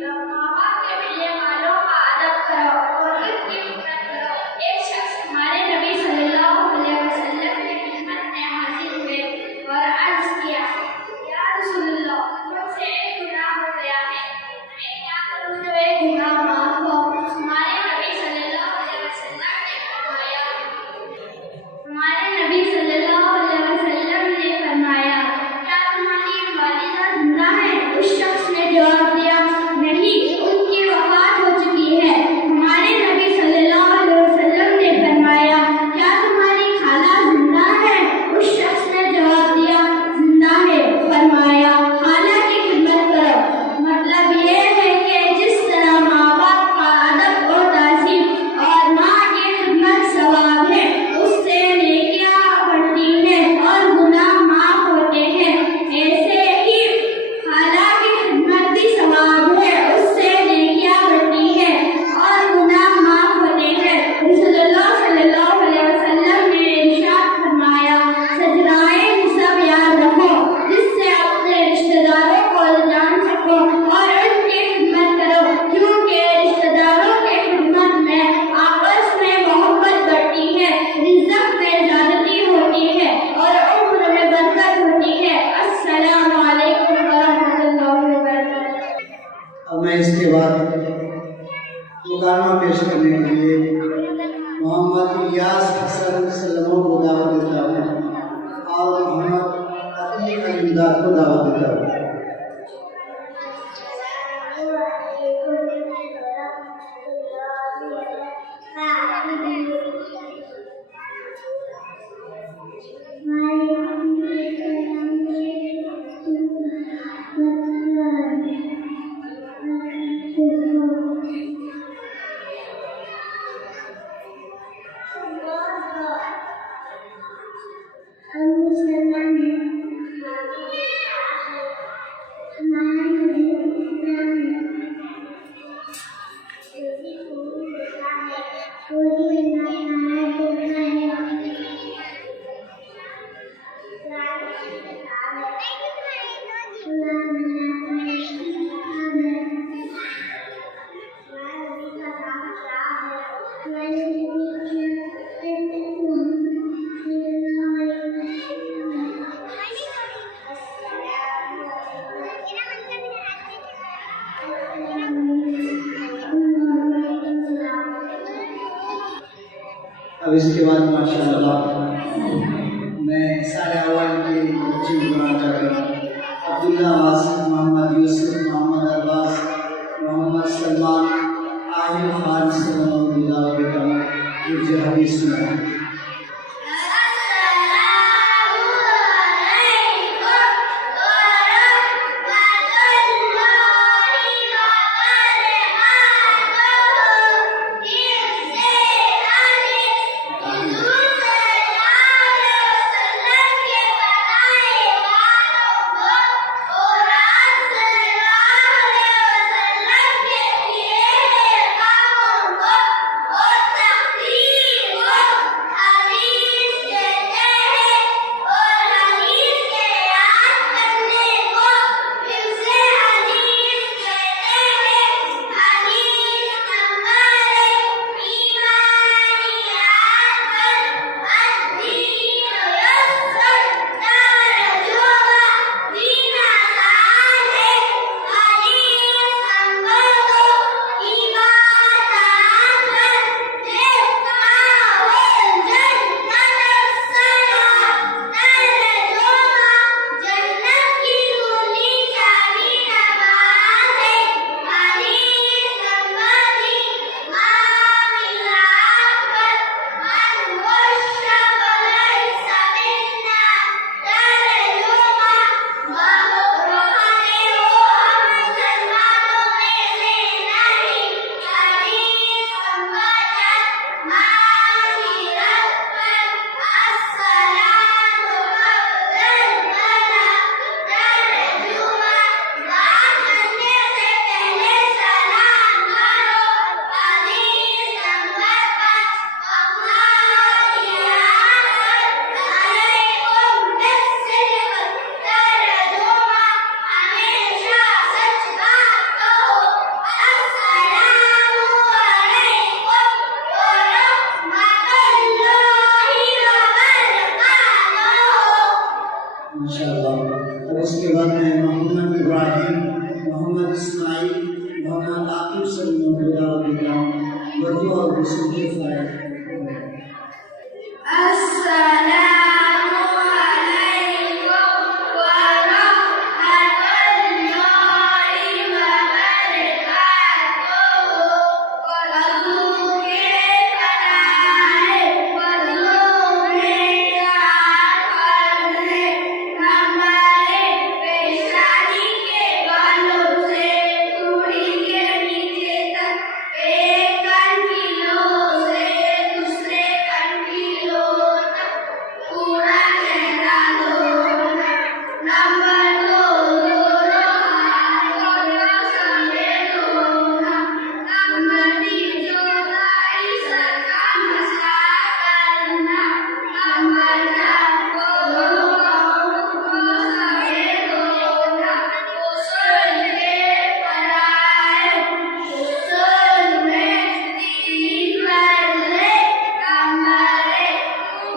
माँ बाप के मिलने वालों का अदब करो और उनकी खिदमत करो। एक शख्स हमारे नबी सल्लल्लाहु अलैहि वसल्लम की खिदमत में हाजिर हुए और अर्ज किया, या रसूलल्लाह, मुझसे एक गुनाह हो गया है, मैं क्या करूं जो एक गुनाह माफ हो? हमारे नबी सल्लल्लाहु अलैहि वसल्लम ने फरमाया, क्या तुम्हारी वालिदा जिंदा है? उस शख्स ने जवाब दिया, नहीं, उनकी वफात हो चुकी है। हमारे नबी सल्लल्लाहु अलैहि वसल्लम ने फरमाया, क्या तुम्हारी खाला जिंदा है? उस शख्स ने जवाब दिया, जिंदा है। फरमाया, खाला की खिदमत करो। मतलब ये है कि जिस तरह माँ बाप का अदब और ताज़ीम और माँ की खिदमत सवाब है, उससे नेकियां बढ़ती हैं और गुनाह माफ होते हैं, ऐसे ही खाला की खिदमत भी सवाब है, उससे नेकियां बढ़ती हैं और गुनाह माफ होते हैं। रसूलुल्लाह सल्लल्लाहु अलैहि वसल्लम ने इरशाद फरमाया, सजराए निसब याद रखो, जिससे अपने रिश्तेदारों को जान सको और उनकी खिदमत करो, क्योंकि रिश्तेदारों की खिदमत में आपस में मोहब्बत बढ़ती है, रिज़्क़ में ज़्यादती होती है और उम्र में बरकत होती है। अस्सलामु अलैकुम व रहमतुल्लाहि व बरकातुहू। अब मैं इसके बाद मुकालमा पेश करने के लिए मोहम्मद इलियास हसन सल्लमों को दावत देता हूँ और मोहम्मद अतीक अलीमदार को दावत देता हूँ। हम मुसलमान हैं, हमारा नाम अब इसके बाद माशाअल्लाह मैं सारे अवाम के बच्चे बनाना चाहता हूँ। अब्दुल्ला वासिफ, मोहम्मद यूसुफ, मोहम्मद अब्बास, मोहम्मद सलमान, आहिल खान से दावत देता हूँ। मुझे हदीस सुनाएं। to simplify. Assalamu alaikum warahmatullahi wabarakatuh. Wazoo ke panahe, wazoo mein yaad karne, हमारे पेशानी के बालों से चूड़ी के नीचे तक एक कंठीलो से दूसरे कंठीलो तक पूरा चेहरा धोना। नंबर दो, दोनों हाथों में समेत धोना। नंबर तीन, चौथाई सर का मसाज करना। नंबर चार, दोनों पाँव को समेत धोना। गुस्ल के फराइज़, गुस्ल में 3 फर्ज़। नंबर एक,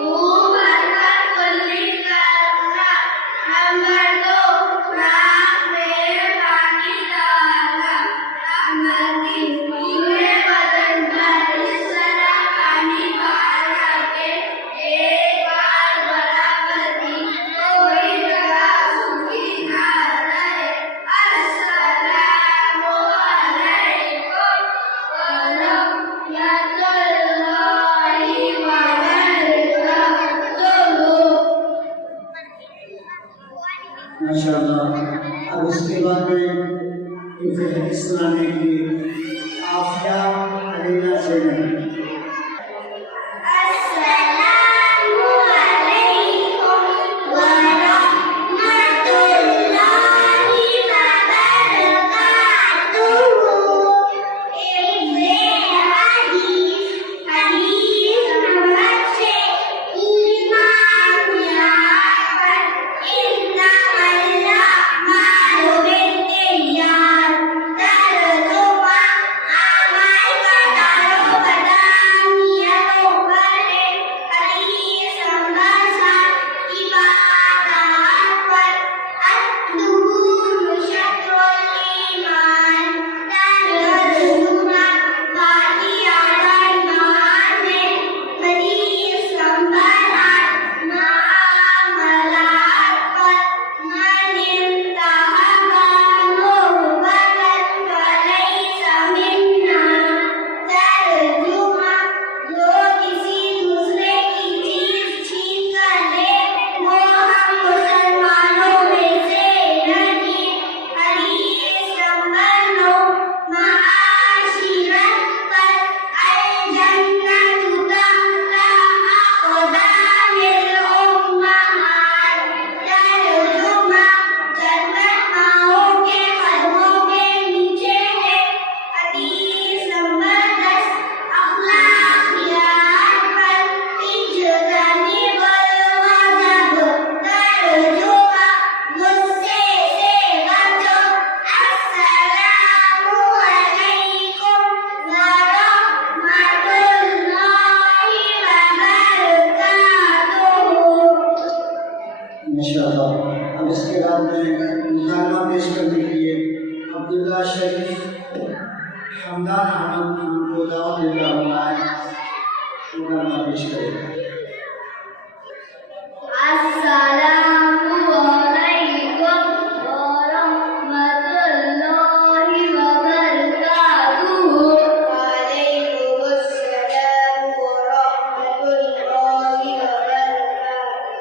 मुँह भरकर कुल्ली करना। नंबर दो, नाक में पानी डालना। नंबर तीन, पूरे बदन पर इस तरह पानी डाल के एक बार बराबर की कोई जगह सूखी ना रहे। अस्सलामु अलैकुम वरहमतुल्लाहि वबरकातुहू। माशाअल्लाह। अब इसके बाद में एक हदीस सुनाने के लिए आफिया अलीना से अस्सलामु अलैकुम वरहमतुल्लाहि वबरकातुहू। एक हदीस नंबर 6 ईमान यार इन्ना अल्लाह बिन्नियात। तर्जुमा आमाल का दारो बदान नियतों पर है। हदीस नंबर 7 इबादत पर अत्तुहूर शत्रुल ईमान। तर्जुमा बाकी आदान ईमान है। हदीस नंबर 8 मामलात पर मन इंतहा नौबतन फलैसा मिन्ना। तर्जुमा जो किसी दूसरे की चीज छीन कर ले वो हम मुसलमानों में से नहीं। हदीस नंबर 9 माशिरत पर अल जन्नतु तहता अक़दामिल उम्महात। तर्जुमा जन्नत माओं के कदमों के नीचे है। हदीस नंबर 10 अखलाकियात पर इज्तनिबुल गज़ब। तर्जुमा गुस्से से बचो। अस्सलामु अलैकुम वरहमतुल्लाहि वबरकातुहू। माशाअल्लाह। अब इसके बाद में मुकालमा पेश करने के लिए अब्दुल्ला शरीफ हमदान अहमद खान को दावत देता हुआ है, मुकालमा पेश करेगा। अस्सलामु अलैकुम वरहमतुल्लाहि वबरकातुहू। वालेकुम अस्सलाम वरहमतुल्लाहि वबरकातुहू।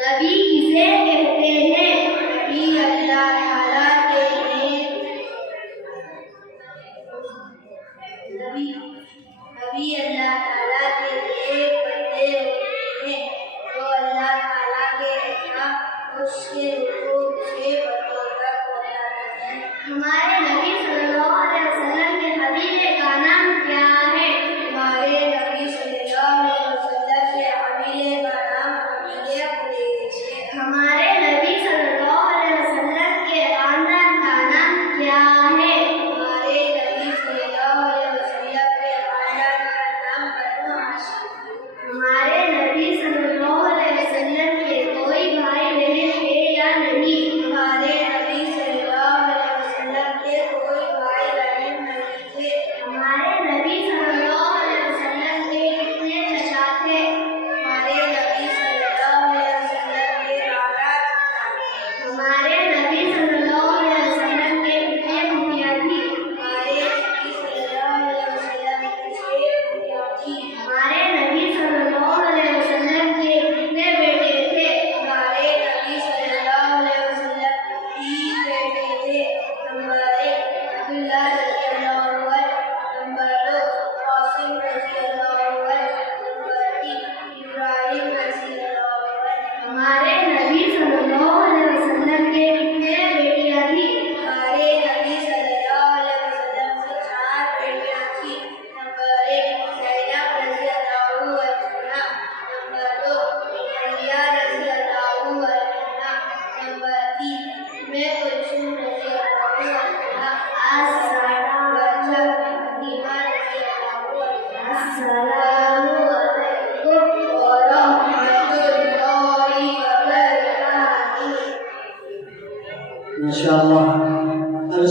नबी किसे कहते हैं? नबी अल्लाह ताला के नबी अल्लाह ताला के नेक बंदे होते हैं जो अल्लाह ताला के अहकाम उसके हुकूम से बतौर पहुंचाते हैं। हमारे नबी सल्लल्लाहु अलैहि वसल्लम के हबीब का नाम क्या है? हमारे नबी सल्लल्लाहु अलैहि वसल्लम के हबीब का नाम कुरैश है। हमारे नबी सल्लल्लाहु अलैहि वसल्लम के खानदान का नाम क्या है? हमारे नबी सल्लल्लाहु अलैहि वसल्लम के खानदान का नाम बनु हाशिम। हमारे नबी सल्लल्लाहु अलैहि वसल्लम के कोई भाई बहन है या नहीं? हमारे नबी सल्लल्लाहु अलैहि वसल्लम के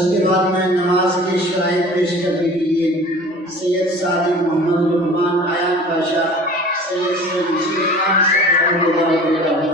उसके बाद में नमाज के शराइत पेश करने के लिए सैयद सादिक मोहम्मद रुकमान आया पाशा सैयद सुल्तान साहब को दावत देता हूँ।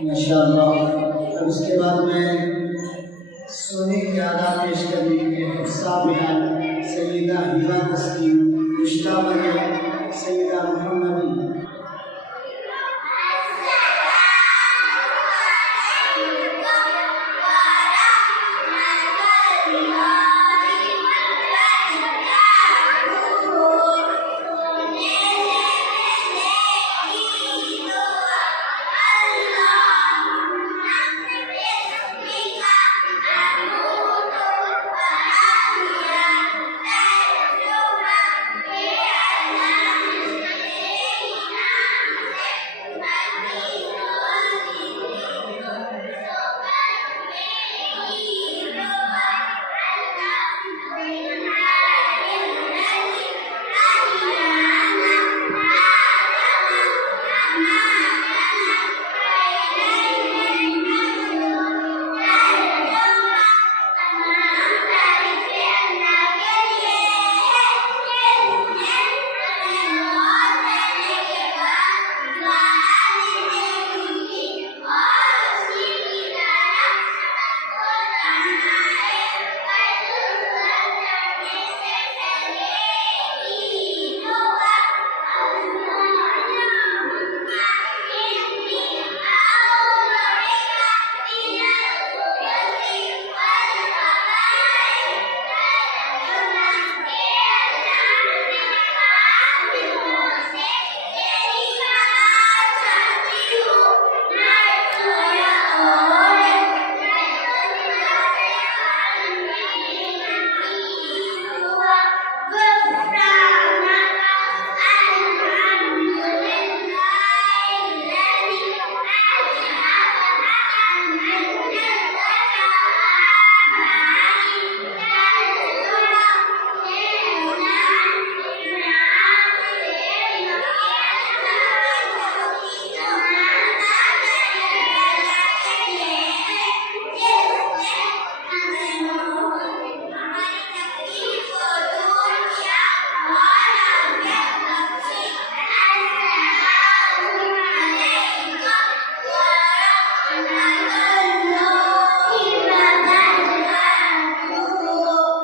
माशाअल्लाह। और उसके बाद में सोने के आदाब पेश करने के लिए हिस्सा बयान सैयदा हिबा तस्कीन मुश्ताबा सैयदा मोहम्मदी।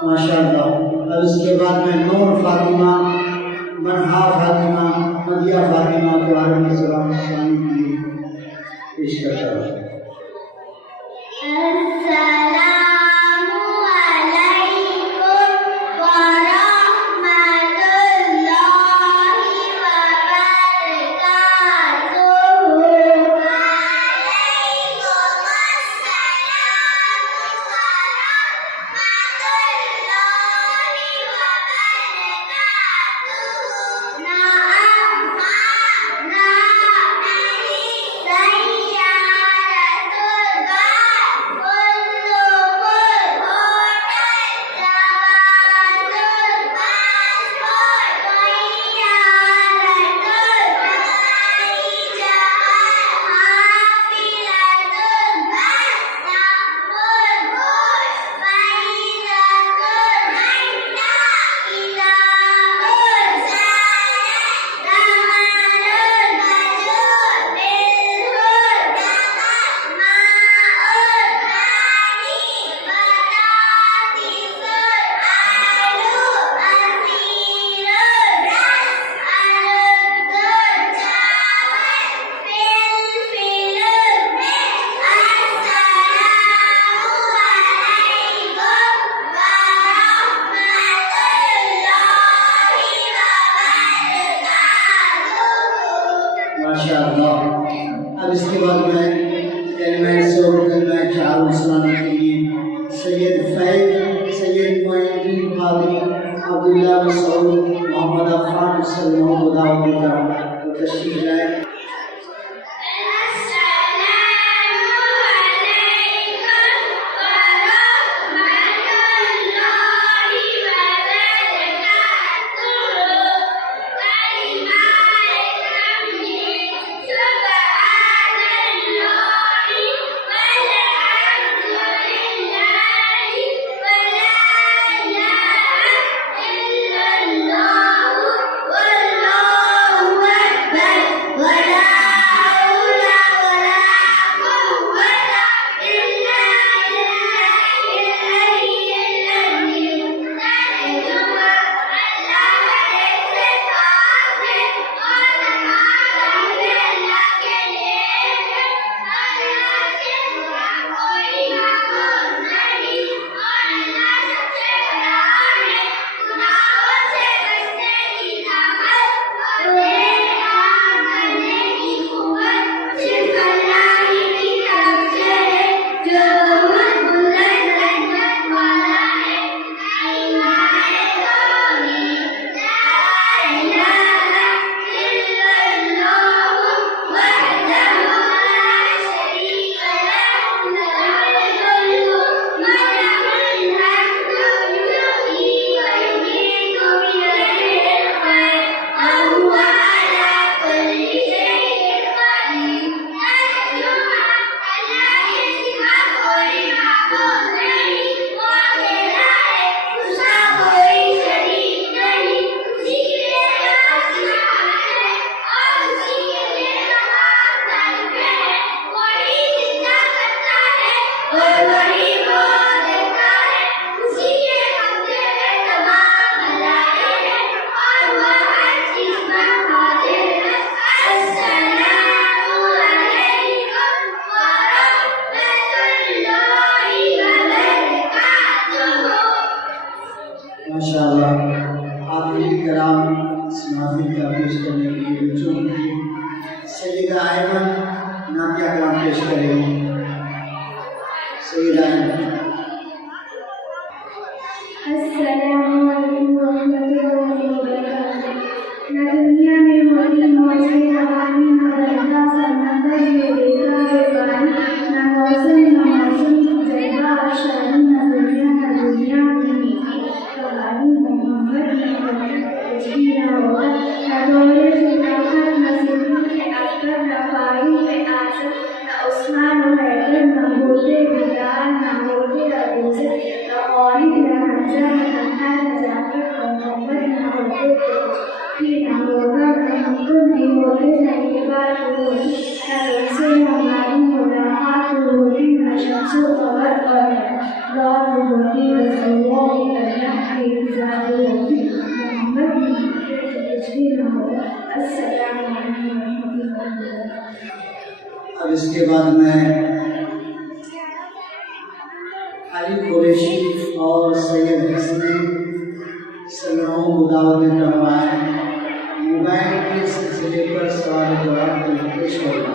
माशाअल्लाह। और इसके बाद में नूर फातिमा, मनहा फातिमा, मदिया फातिमा के बारे में सलाम शानी के लिए पेश करता हूँ। Saya सैयद फैज, सैयद मोइनुद्दीन कादरी, अब्दुल्ला मसूद, मोहम्मद अफान सल्लल्लाहु अलैहि वसल्लम तो तशरीफ लाए। माशाअल्लाह आखिरी कलाम इस महफिल का पेश करने के लिए बच्चों की सैयदा आयमन नाम क्या कलाम पेश करेंगे। सैयदा आयमन। अस्सलामु अलैकुम वरहमतुल्लाहि वबरकातुहू। ना दुनिया में होती मौजें कहानी, ना बरखा समंदर में देखा है पानी, ना मौसम की जगह आशानी, ना दुनिया की मीठी कहानी मोहब्बत में कुछ भी ना होगा, ना दौरे से ताकत, ना सिद्धि के अकबर, ना फारूक के आजम, ना उस्मान और हैदर, ना होते बिलाल, ना होते अबू बकर, ना खालिद, ना हमजा, ना तलहा, ना जाफर, ना मोहम्मद, ना होते भी ना होगा, ना हमको नहीं होते, ना ये बात होती, ना तुमसे हमारी मुलाकात होती, ना शम्स और कमर और रात होती, बस अल्लाह की अल्लाह की इजाज़त होती, मोहम्मद की कुछ भी ना होगा। अस्सलामु अलैकुम वरहमतुल्लाहि वबरकातुहू। अब इसके बाद मैं अली कुरैशी और सैयद हसनैन सल्लल्लाहु अलैहि वसल्लम मोबाइल के सिलसिले पर सवाल जवाब पेश करूँगा।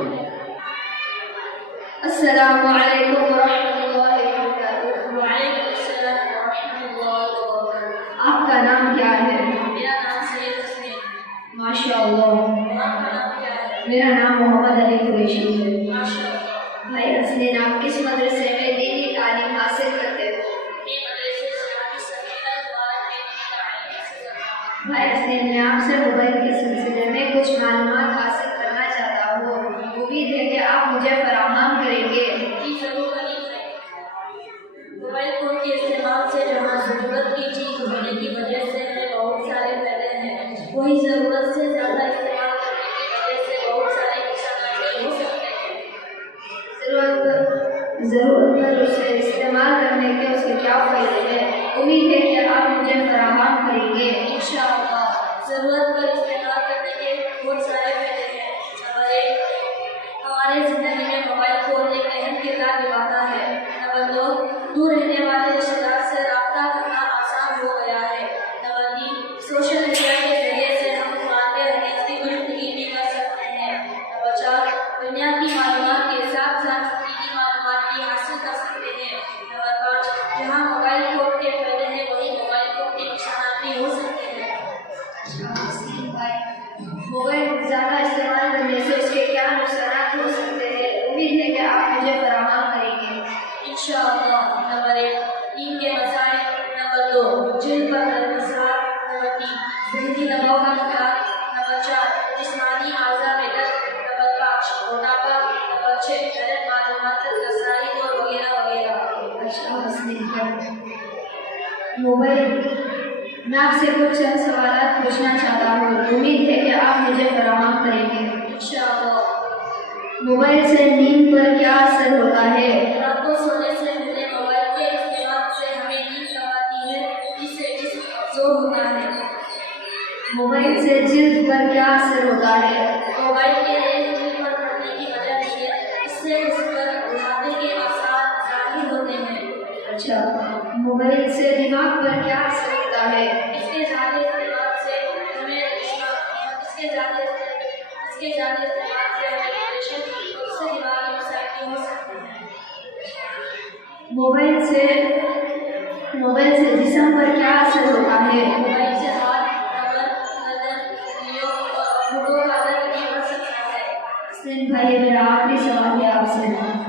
अस्सलामु अलैकुम वरहमतुल्लाहि वबरकातुहू। वालेकुम अस्सलाम वरहमतुल्लाहि वबरकातुहू। आपका नाम क्या है? मेरा नाम सैयद हसनैन। माशाअल्लाह। आपका नाम क्या है? मेरा नाम मोहम्मद अली कुरैशी है। माशाअल्लाह। भाई हसनैन, आप किस मदरसे में दीनी तालीम हासिल करते हो? भाई हसनैन, मैं आपसे मोबाइल के सिलसिले में कुछ मालूमात हासिल करना चाहता हूँ। उम्मीद है कि आप मुझे फराहम करेंगे। जी जरूर करेंगे। मोबाइल फोन के इस्तेमाल से जहाँ ज़रूरत की चीज़ होने की वजह से बहुत सारे फायदे हैं, वही ज़रूरत से ज़्यादा इस्तेमाल करने की वजह से बहुत सारे नुकसान हो सकते हैं। ज़रूरत पर उसे इस्तेमाल करने के उसके क्या फ़ायदे हैं? उम्मीद है कि आप मुझे फराहम करेंगे। इंशाअल्लाह। ज़रूरत पर इस्तेमाल करने के बहुत सारे फायदे हैं। नंबर 1, हमारे ज़िंदगी में मोबाइल फ़ोन एक अहम किरदार निभाता है। नंबर 2, दूर रहने वाले रिश्तेदार से रब्ता करना आसान हो गया है। नंबर 3, सोशल मीडिया के जरिए से हम मानते रहने की गुफ्तगू भी कर सकते हैं। नंबर 4, दुनिया की मालूमात के साथ साथ दीनी मालूमात भी हासिल कर सकते हैं। नंबर 5, जहाँ जिन पर इंतजार नंबर 3, ज़िंदगी दबाव का शिकार नंबर 4, जिस्मानी आज़ा में दर्द नंबर 5, मोटापा नंबर 6, गलत मालूमात तक रसाई और वगैरह वगैरह। अच्छा हस्नीन भाई, मोबाइल मैं आपसे कुछ चंद सवालात पूछना चाहता हूँ, उम्मीद है कि आप मुझे फराहम करेंगे। इंशाअल्लाह। मोबाइल से नींद पर क्या असर होता है? रात को सोने से पहले मोबाइल के इस्तेमाल से हमें नींद कम आती है, जिससे जिस्म कमजोर होता है। मोबाइल से जिल्द पर क्या असर होता है? मोबाइल के रेज जिल्द पर पड़ने की वजह से इससे उस पर बुढ़ापे के आसार जाहिर होते हैं। अच्छा, मोबाइल से दिमाग पर क्या असर होता है? इसके ज़्यादा इस्तेमाल से हमें डिप्रेशन और उससे दिमागी मसाइल हो सकते हैं। मोबाइल से जिस्म पर क्या असर होता है? मोबाइल से हाथ, कमर, गर्दन, उंगलियों और घुटनों का दर्द भी बढ़ सकता है। हस्नीन भाई, मेरा आखिरी सवाल है आपसे,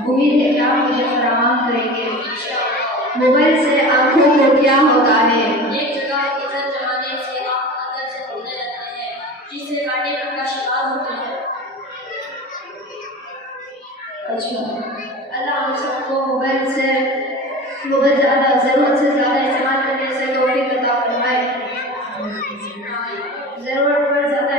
उम्मीद है कि आप मुझे फराहम करेंगे। मोबाइल से आँखों को क्या होता है? एक जगह नजर जमाने से आँख अंदर से खुलने लगते हैं, जिससे काटे का शिकार होते हैं। अच्छा, अल्लाह हम सबको मोबाइल ज़्यादा ज़रूरत से ज़्यादा इस्तेमाल करने से तौफीक अता फरमाए। ज़रूरत पर ज़्यादा